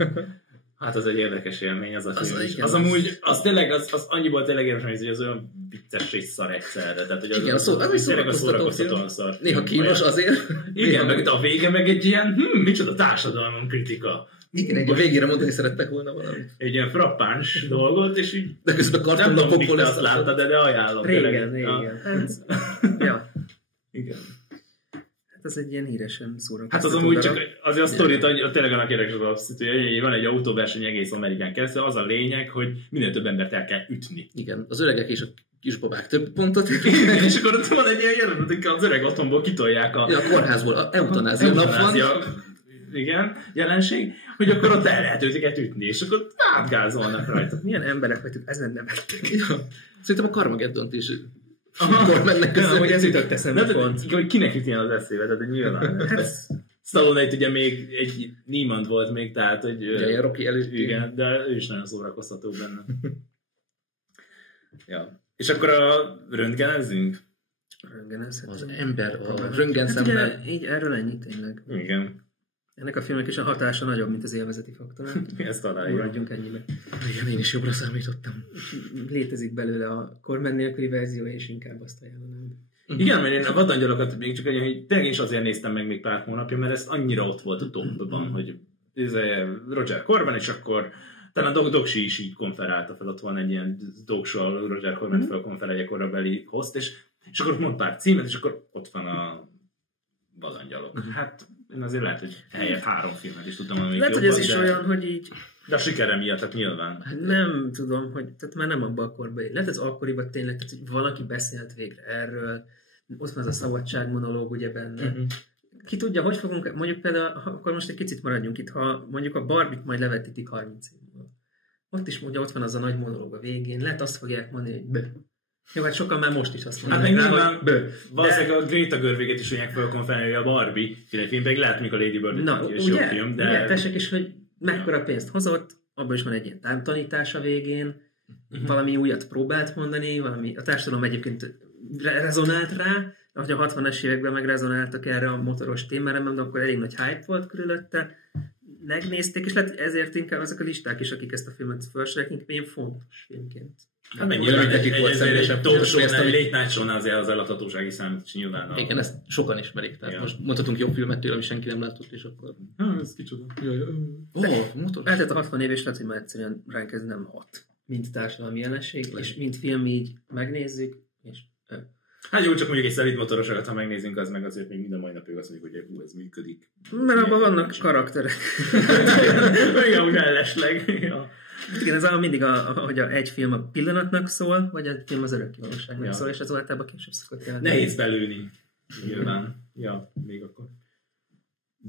Hát az egy érdekes élmény az a film is. Igen, Az amúgy, az tényleg, az annyiból tényleg érdekes, hogy az olyan vicces és szar egyszerre. Tehát, hogy Igen, az is tényleg a szórakoztatóan szar. Néha kínos azért. Igen, meg a vége meg egy ilyen, micsoda társadalom kritika. Igen, a végére mondani szerettek volna valamit. Egy ilyen frappáns dolgot, és így... De közben Nem tudom, kartonlapokból mikor lesz azt láttad, de ajánlom. Régen. Ja. Igen. Hát ez egy ilyen híresen Hát szórakoztató az amúgy darab. csak azért a sztorit tényleg annak érdekes az abszolút, hogy van egy autóverseny egész Amerikán keresztül, az a lényeg, hogy minél több embert el kell ütni. Igen, az öregek és a kisbabák több pontot. És akkor ott van egy ilyen jelenet, hogy az öreg otthonból kitolják a kórházból, a eutanázia nap van. Igen, jelenség, hogy akkor ott el lehet őket ütni, és akkor átgázolnak rajta. Milyen emberek vagytok, ezen nevettek. Ja. Szerintem a Carmageddont is akkor mennek köszönöm, hogy ez jutott eszembe pont. Hogy kinek jut ilyen az eszébe, tehát nyilván. Stallone ugye még egy Niemand volt még, tehát hogy... Ilyen Rocky előtt. Igen, de ő is nagyon szórakoztató benne. Ja. És akkor a röntgenezzünk? Az ember a röntgenszemmel. Hát így erről ennyi tényleg. Igen. Ennek a filmnek is a hatása nagyobb, mint az élvezeti faktor. Ezt találjuk. Maradjunk ennyibe. Igen, én is jobbra számítottam. Létezik belőle a Corman nélküli verzió, és inkább azt ajánlom. Igen, mert én a vadangyalokat még csak hogy tényleg is azért néztem meg még pár hónapja, mert ez annyira ott volt a topban, hogy ez Roger Corman, és akkor talán Dogsi is így konferálta fel, ott van egy ilyen talkshow, Roger Corman felkonferálja korabeli host, és És akkor mond pár címet, és akkor ott van a Vadongyalok. Hát én azért lehet, hogy helyett 3 filmet is tudtam, amelyik lehet, hogy ez is olyan, hogy így... De a sikere miatt, tehát nyilván. Nem tudom, hogy tehát már nem abban a korban él. Lehet ez akkoriban tényleg, tehát, hogy valaki beszélt végre erről, ott van az a szabadságmonológ ugye benne. Ki tudja, hogy fogunk, mondjuk például, akkor most egy kicsit maradjunk itt, ha mondjuk a Barbie-t majd levetítik 30 év múlva. Ott is mondja, ott van az a nagy monológ a végén, lehet azt fogják mondani, hogy bő. Jó, hát sokan már most is azt mondják. Hát meg nyilván bő. Valószínűleg a Greta Gerwiget is olyan fel konferálni, hogy a Barbie film, pedig lehet, mikor a Lady Bird és jó film, de... Ugye, tessék is, hogy mekkora pénzt hozott, abban is van egy ilyen támtanítás a végén, valami újat próbált mondani, valami, a társadalom egyébként rezonált rá, ahogy a 60-es években megrezonáltak erre a motoros témára, mert akkor elég nagy hype volt körülötte, megnézték, és lehet ezért inkább azok a listák is, akik ezt a filmet felsorolják, inkább ilyen fontos filmként. Hát mennyire mindenki volt személyesen. Egy Late Night Show-nál azért az ellathatósági számít is nyilván. Igen, ezt sokan ismerik. Tehát most mondhatunk jobb filmet tőle, ami senki nem látott, és akkor... Ez kicsoda. Motor. Eltett a 60 év, és lehet, hogy már egyszerűen ránk ez nem hat. Mint társadalmi jelenség, és mint film így megnézzük, és... Hát jó, csak mondjuk egy szelíd motorosokat, ha megnézzünk, az meg azért még minden mai napig azt mondjuk, hogy ez működik. Mert abban vannak karakterek. Igen, úgy mellesleg. Igen, ez mindig, hogy egy film a pillanatnak szól, vagy egy film az örökkévalóságnak szól, és ez általában később szokott jelenteni. Nehéz belőni, nyilván. Ja, még akkor.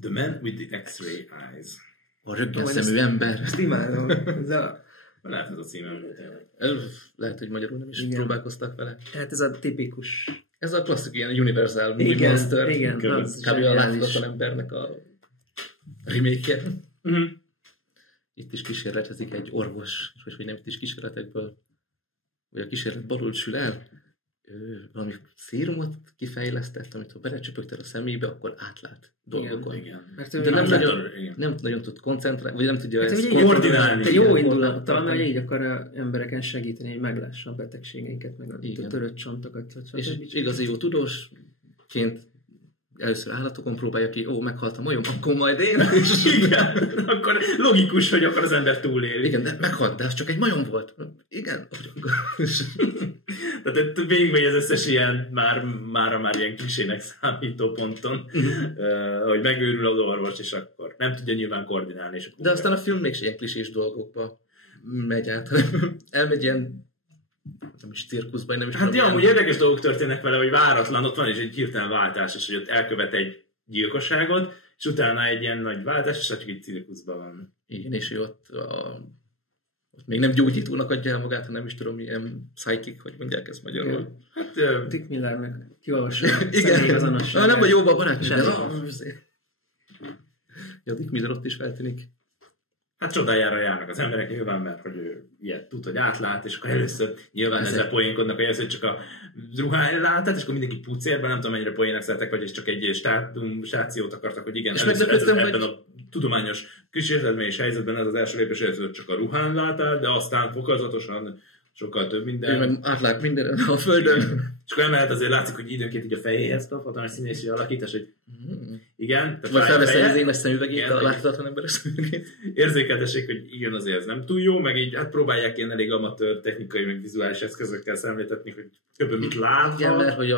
The Man with the X-Ray Eyes. A röggenszemű ember. Ezt imádom. Lehet ez a címem. Lehet, hogy magyarul nem is próbálkoztak vele. Hát ez a tipikus... Ez a klasszik ilyen Universal Movie Monster. Igen, kb. A láthatatlan embernek a remake-je. Itt is kísérletezik egy orvos, és hogy nem itt is kísérletekből, vagy a kísérlet balul sül el, valami szérumot kifejlesztett, amit ha belecsöpögted a szemébe, akkor átlát dolgokon. Igen. De nem nagyon tud koncentrálni, vagy nem tudja ezt koordinálni. Te jó indulattal, hogy így akar embereken segíteni, hogy meglássa a betegségeinket, meg a törött csontokat. És igazi jó tudósként először állatokon próbálja ki, meghalt a majom, akkor majd én. Igen, akkor logikus, hogy akkor az ember túlél. Igen, de meghalt, de az csak egy majom volt. Igen. Tehát végigmegy az összes ilyen, már ilyen klisének számító ponton, hogy megőrül az orvos, és akkor nem tudja nyilván koordinálni. És de aztán a film mégse ilyen klisés dolgokba megy át, elmegy ilyen nem is cirkuszba, nem is... Hát ja, amúgy érdekes dolgok történnek vele, hogy váratlan, ott van is egy hirtelen váltás, és hogy ott elkövet egy gyilkosságot, és utána egy ilyen nagy váltás, és csak egy cirkuszban van. Igen, és ő ott még nem gyógyítónak adja el magát, hanem is tudom, ilyen psychic, hogy mondják ezt magyarul. Hát Dick Millernek kiolvassa a személy azonosságát. Nem vagy jóban barátnő, de... Ja, Dick Miller ott is feltűnik. Hát csodájára járnak az emberek nyilván, mert hogy ő ilyet tud, hogy átlát, és akkor először nyilván ezzel poénkodnak, hogy először csak a ruhán látát, és akkor mindenki pucérben, nem tudom mennyire poének szeretek, vagy és csak egy stációt akartak, hogy igen, először ebben a tudományos kísérletményes helyzetben ez az első lépés, először csak a ruhán látál, de aztán fokozatosan sokkal több minden. Ő átlát minden a földön. És akkor emellett azért látszik, hogy időnként így a fejéhez kap, hatalmas színési alakítás, hogy igen. Vagy felveszed az énes szemüvegét, a láthatatlan ember szemüvegét. Érzékeltessék, hogy igen, azért ez nem túl jó, meg így hát próbálják ilyen elég amatőr technikai, meg vizuális eszközökkel szemléltetni, hogy kb. Mit láthat. Igen, mert hogy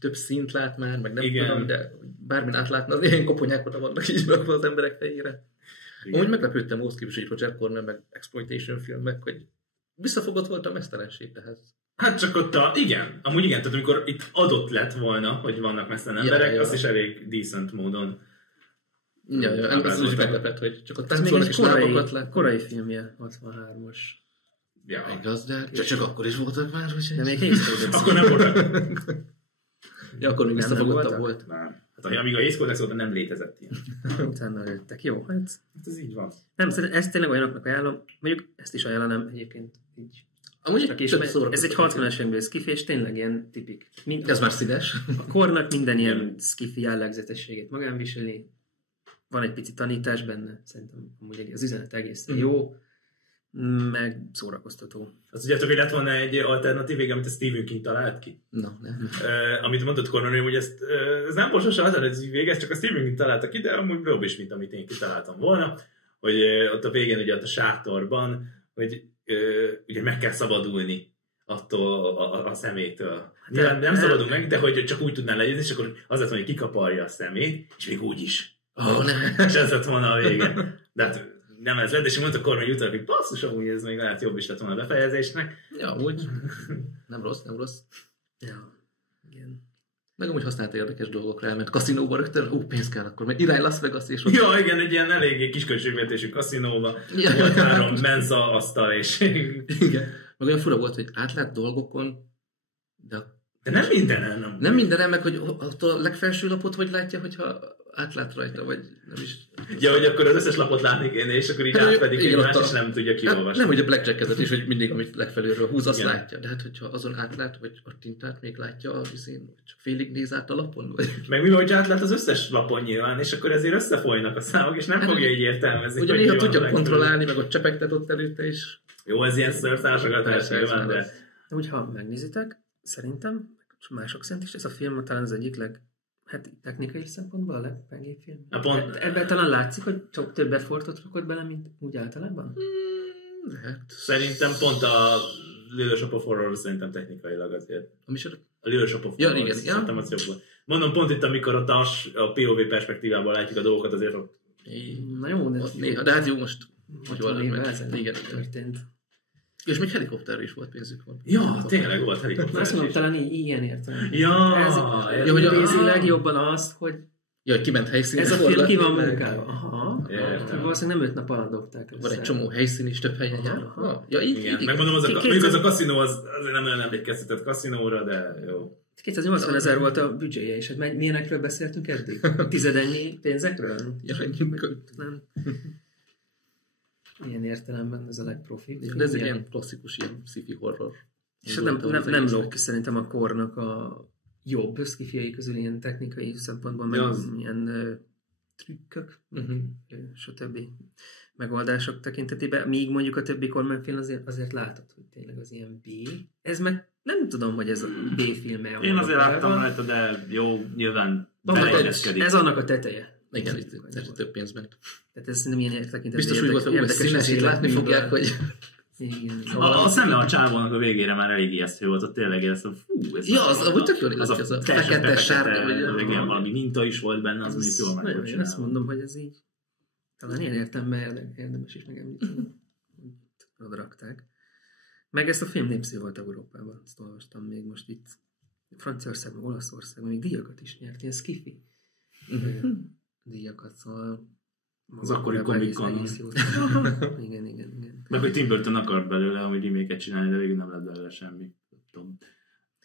több szint lát már, meg nem tudom, de bármin átlátna, az ilyen koponyák oda vannak így rakva az emberek fejére. Úgy meglepődtem ahhoz képest, hogy Roger Corman, meg exploitation filmek, hogy visszafogott volt a mesztelenség, tehát. Hát csak ott igen, amúgy igen, tehát amikor itt adott lett volna, hogy vannak mesztelen emberek, azt is elég decent módon. Ez úgy meglepett, hogy csak ott táncolnak és lábakat lett. Korai filmje, 63-as. Ja. Igaz, de csak akkor is voltak már, hogy... De még Hészkódex. Akkor nem voltak. Ja, akkor még visszafogottabb volt. Nem. Hát amíg a Hészkódex volt, nem létezett ilyen. Utána lőttek. Jó, hát ez így van. Nem, ezt tényleg olyanoknak ajánlom. Mondjuk ezt is ajánlanám egyébként így. Amúgy ez egy 60-as évekből skifi, és tényleg ilyen tipik. Ez már színes. A kornak minden ilyen skifi jellegzetességét magán viseli. Van egy pici tanítás benne, szerintem amúgy az üzenet egészen jó, meg szórakoztató. Azt tudjátok, hogy lett volna egy alternatív vége, amit a Stephen King talált ki? Nem. Amit mondott Corman, hogy ez nem borsos alternatív vége, ez csak a Stephen King találta ki, de amúgy jobb is, mint amit én kitaláltam volna, hogy ott a végén ugye ott a sátorban, hogy ugye meg kell szabadulni attól a szemétől. Nyilván nem szabadunk meg, de hogy csak úgy tudnál legyőzni, és akkor az lett, hogy kikaparja a szemét, és még úgy is. És ez lett volna a vége. De hát nem ez lett, és mondta Kormány utána, hogy basszus, amúgy ez még lehet jobb is lett volna a befejezésnek. Ja, úgy. Nem rossz. Ja, igen. Meg amúgy használta érdekes dolgokra, elment kaszinóba rögtön, pénz kell akkor, mert irány Las Vegas és ott... Ja, igen, egy ilyen eléggé kisköltségvetésű kaszinóba, volt 3 menza asztal, és... Igen. Meg olyan fura volt, hogy átlát dolgokon, de nem mindenen. Nem mindenen, meg hogy a legfelső lapot hogy látja, hogyha átlát rajta, vagy nem is... Ja, hogy akkor az összes lapot látni kéne, és akkor így átpedik egymás, és nem tudja kiolvasni. Nem, hogy a blackjacketet is, hogy mindig, amit legfelülről húz, azt látja. De hát, hogyha azon átlát, vagy a tintát még látja, hiszen csak félig néz át a lapon, vagy... Meg mi van, hogy átlát az összes lapon nyilván, és akkor ezért összefolynak a számok, és nem fogja így értelmezni. Ugye néha tudja kontrollálni, meg ott csepegtet ott előtte is. Jó, ez ilyen szőrtársagatás nyilván, de... Úgy, ha megnézitek, szerintem, mások szerint is ez a film talán az egyik technikai szempontból a legpengébb film. Ebben talán látszik, hogy csak több effortot rakott bele, mint úgy általában? Szerintem pont a Little Shop of Horror szerintem technikailag azért. A Little Shop of Horror, igen, szerintem az jobb volt. Mondom, pont itt, amikor a POV perspektívából látjuk a dolgokat, azért ott... Na jó, de... Néha, de hát jó, most... 60 évvel ezelőtt történt. És még helikopterre is volt pénzük. Ja, tényleg volt helikopter. Azt mondom, talán ilyen értem. Ja, hogy nézileg jobban azt, hogy ja, hogy kiment helyszínre. Ez a film ki van munkálva. Aha. Valószínűleg nem 5 nap alatt dobták össze. Van egy csomó helyszín is, több helyen jár. Ja, így. Megmondom, az a kaszinó azért nem olyan emlékeztetett kaszinóra, de jó. 280 000 volt a büdzséje, és hát milyenekről beszéltünk eddig? Tizedennyi pénzekről? Nem. Ilyen értelemben ez a legprofibb. De ez egy ilyen klasszikus, ilyen sci-fi horror. És nem lóg ki szerintem a kornak a jobb sci-fiai közül ilyen technikai szempontból, meg ilyen trükkök, stb. Megoldások tekintetében, míg mondjuk a többi kormányfilm azért látod, hogy tényleg az ilyen B. Ez meg nem tudom, hogy ez a B-filme. Én azért láttam rajta, de jó, nyilván beilleszkedik. Ez annak a teteje. Igen, itt több pénz ment. Tehát ez nem ilyen tekintetben biztos úgy volt, hogy színesét látni fogják, hogy... Igen. A szeme a csávónak a végére már elég ijesztő volt, ott tényleg ez a ez úgy tök jól nézett, ez a fekete sárga, vagy ilyen minta is volt benne, az mondjuk jól meg volt csinálva. Azt mondom, hogy ez így talán ilyen értelemben érdemes is megemlíteni, hogy oda rakták. Meg ezt a film népszerű volt Európában, ezt olvastam még most itt Franciaországban, Olaszországban, még díjakat is nyert, ilyen skifi díjakat, szóval az akkori Comic-Con. Igen. Meg hogy Tim Burton akart belőle, hogy remake-et csinálni, de végül nem lett belőle semmi.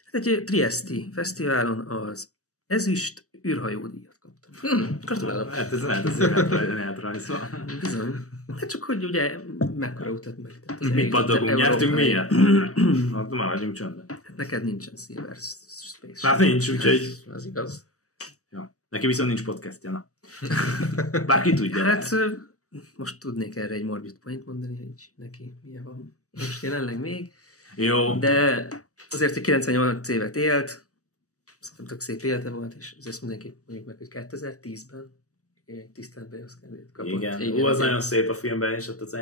Hát egy trieszti fesztiválon az ezüst űrhajó díjat kaptam. Gratulálok. Hát ez lehet azért elrajzva. Bizony. Hát csak hogy ugye mekkora utat meg. Mi paddogunk, nyertünk miért? Hát maradjunk csöndben. Hát neked nincsen Silver Space. Hát nincs, úgyhogy... Az igaz. Ja. Neki viszont nincs podcastja, na. Bárki tudja. Hát most tudnék erre egy morbid point mondani, hogy neki milyen van. Most jelenleg még. Jó. De azért, hogy 98 évet élt, szerintem tök szép élete volt, és ezt mindenki mondjuk meg, hogy 2010-ben egy tiszteletbeli Oscar-díjat kapott. Igen, az nagyon szép a filmben, és ott az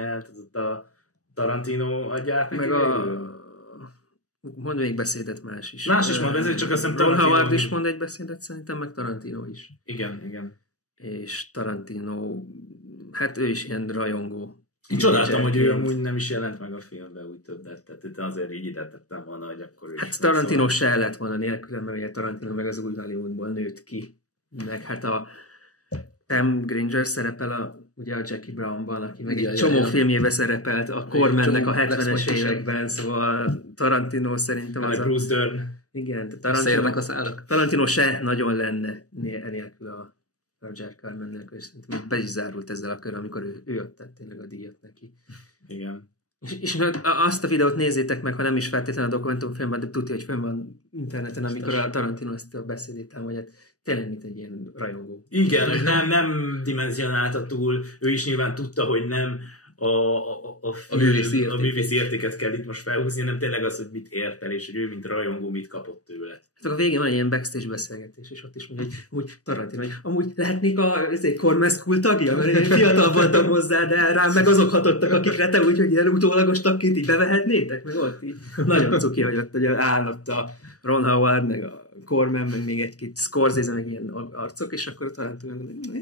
a Tarantino adják. Meg mond még beszédet más is. Más is mond, ezért csak azt hiszem Ron Howard is mond egy beszédet, szerintem, meg Tarantino is. Igen. És Tarantino, hát ő is ilyen rajongó. Én csodáltam, hogy ő amúgy nem is jelent meg a filmben úgy többet, tehát azért így ide tettem volna, hogy akkor ő hát Tarantino se lett volna nélkül, mert ugye Tarantino meg az új Hollywoodból nőtt ki. Meg hát a Pam Gringer szerepel ugye a Jackie Brownban, aki meg egy csomó filmjében szerepelt a Cormannek a 70-es években, szóval Tarantino szerintem az Bruce Dern. Igen, Tarantino se nagyon lenne nélkül a Roger Cormannek, és szerintem be is zárult ezzel a kör, amikor ő adta tényleg a díjat neki. Igen. És azt a videót nézzétek meg, ha nem is feltétlenül a dokumentumfilmben, de tudja, hogy fönn van interneten, amikor a Tarantino ezt a beszédét támadja. Tényleg, mint egy ilyen rajongó. Igen, hogy nem dimenzionálta túl, ő is nyilván tudta, hogy nem a művészi értéket kell itt most felhúzni, hanem tényleg az, hogy mit ért el, és hogy ő, mint rajongó, mit kapott tőle. Hát a végén van egy ilyen backstage beszélgetés, és ott is mondja, hogy úgy Tarantino, hogy amúgy lehetnék a Corman School tagja, mert én fiatal voltam hozzá, de rám meg azok hatottak, akikre te úgy, hogy ilyen utólagos tagként így bevehetnétek, meg ott így nagyon cuki, hogy ott ugye állott a Ron Howard, meg a Corman, meg még egy-két Scorsese, meg ilyen arcok, és akkor Tarantino mondja,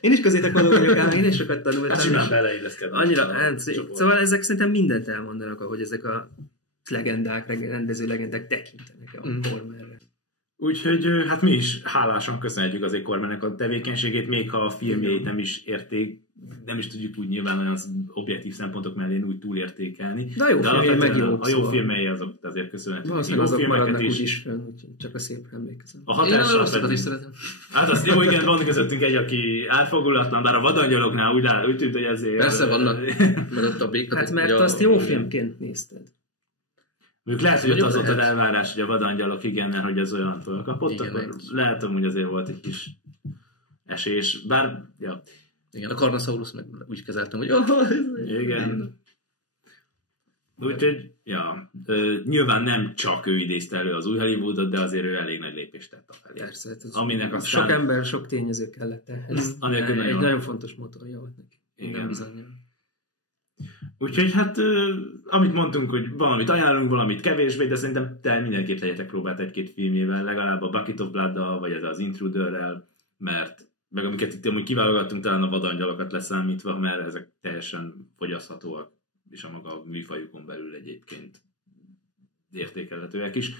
én is közétek való vagyok ám, én is sokat tanultam. Hát simán beleilleszkednek. Annyira, szóval ezek szerintem mindent elmondanak, ahogy ezek a legendák, rendező legendák tekintenek a Cormanre. Úgyhogy hát mi is hálásan köszönhetjük azért Cormannek a tevékenységét, még ha a filmjeit nem is nem is tudjuk úgy nyilván olyan objektív szempontok mellé úgy túlértékelni. De a jó filmjei meg jó. A jó filmjei azok azért köszönhetünk. Valószínűleg azok maradnak úgy is fönn, úgyhogy csak a szépre emlékezem. Én a rosszakat is szeretem. Hát azt jó, igen, van közöttünk egy, aki átfogulatlan, bár a vadangyaloknál úgy tűnt, hogy ezért... Persze vannak, mert ott a békat... Hát mert azt jó filmként nézted. Mondjuk lehet, hogy ott az ott az elvárás, hogy a vadangyalok igen, hogy az olyantól kapott, igen, akkor lehet, hogy azért volt egy kis esés, bár, ja. Igen, a Carnosaurus meg úgy kezeltem, hogy igen. Úgyhogy, ja, nyilván nem csak ő idézte elő az új Hollywoodot, de azért ő elég nagy lépést tett a felé. Persze, aminek aztán... sok ember, sok tényező kellett ehhez. Egy nagyon fontos motorja volt neki. Igen. Úgyhogy hát, amit mondtunk, hogy valamit ajánlunk, valamit kevésbé, de szerintem te mindenképp legyetek próbált egy-két filmjével, legalább a Bucket of Blood-dal, vagy ez az Intruderrel, mert meg amiket itt amúgy kiválogattunk, talán a vadangyalokat leszámítva, mert ezek teljesen fogyaszthatóak, és a maga műfajukon belül egyébként értékelhetőek is.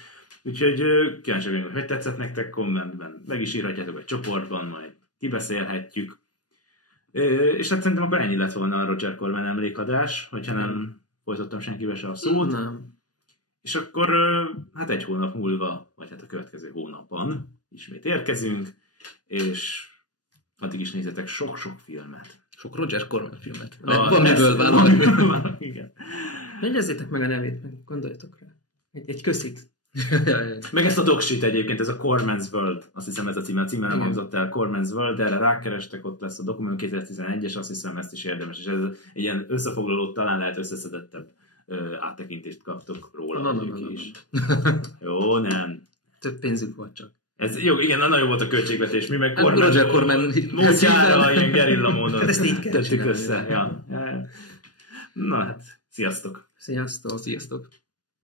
Úgyhogy kíváncsi vagyunk, hogy tetszett nektek, kommentben meg is írhatjátok a csoportban, majd kibeszélhetjük. És hát szerintem akkor ennyi lett volna a Roger Corman emlékadás, hogyha nem folytattam senkivel se a szót. Nem. És akkor hát egy hónap múlva, vagy hát a következő hónapban ismét érkezünk, és addig is nézzetek sok-sok filmet. Sok Roger Corman filmet. Van miből vállalni. Igen. Jegyezzétek meg a nevét, meg gondoljatok rá. Egy köszit. Meg ezt a dogshit egyébként, ez a Corman's World, azt hiszem ez a címe nem hangzott el, Corman's World, de erre rákerestek, ott lesz a Dokumentum 2011-es, azt hiszem ezt is érdemes, és ez egy ilyen összefoglalót, talán lehet összeszedettebb áttekintést kaptok róla, is. Jó, nem. Több pénzük volt csak. Ez jó, igen, nagyon volt a költségvetés, mi meg Roger Corman módjára, ilyen gerilla módon hát ezt így kell tettük össze. Ja. Na hát, sziasztok! Sziasztok! Sziasztok!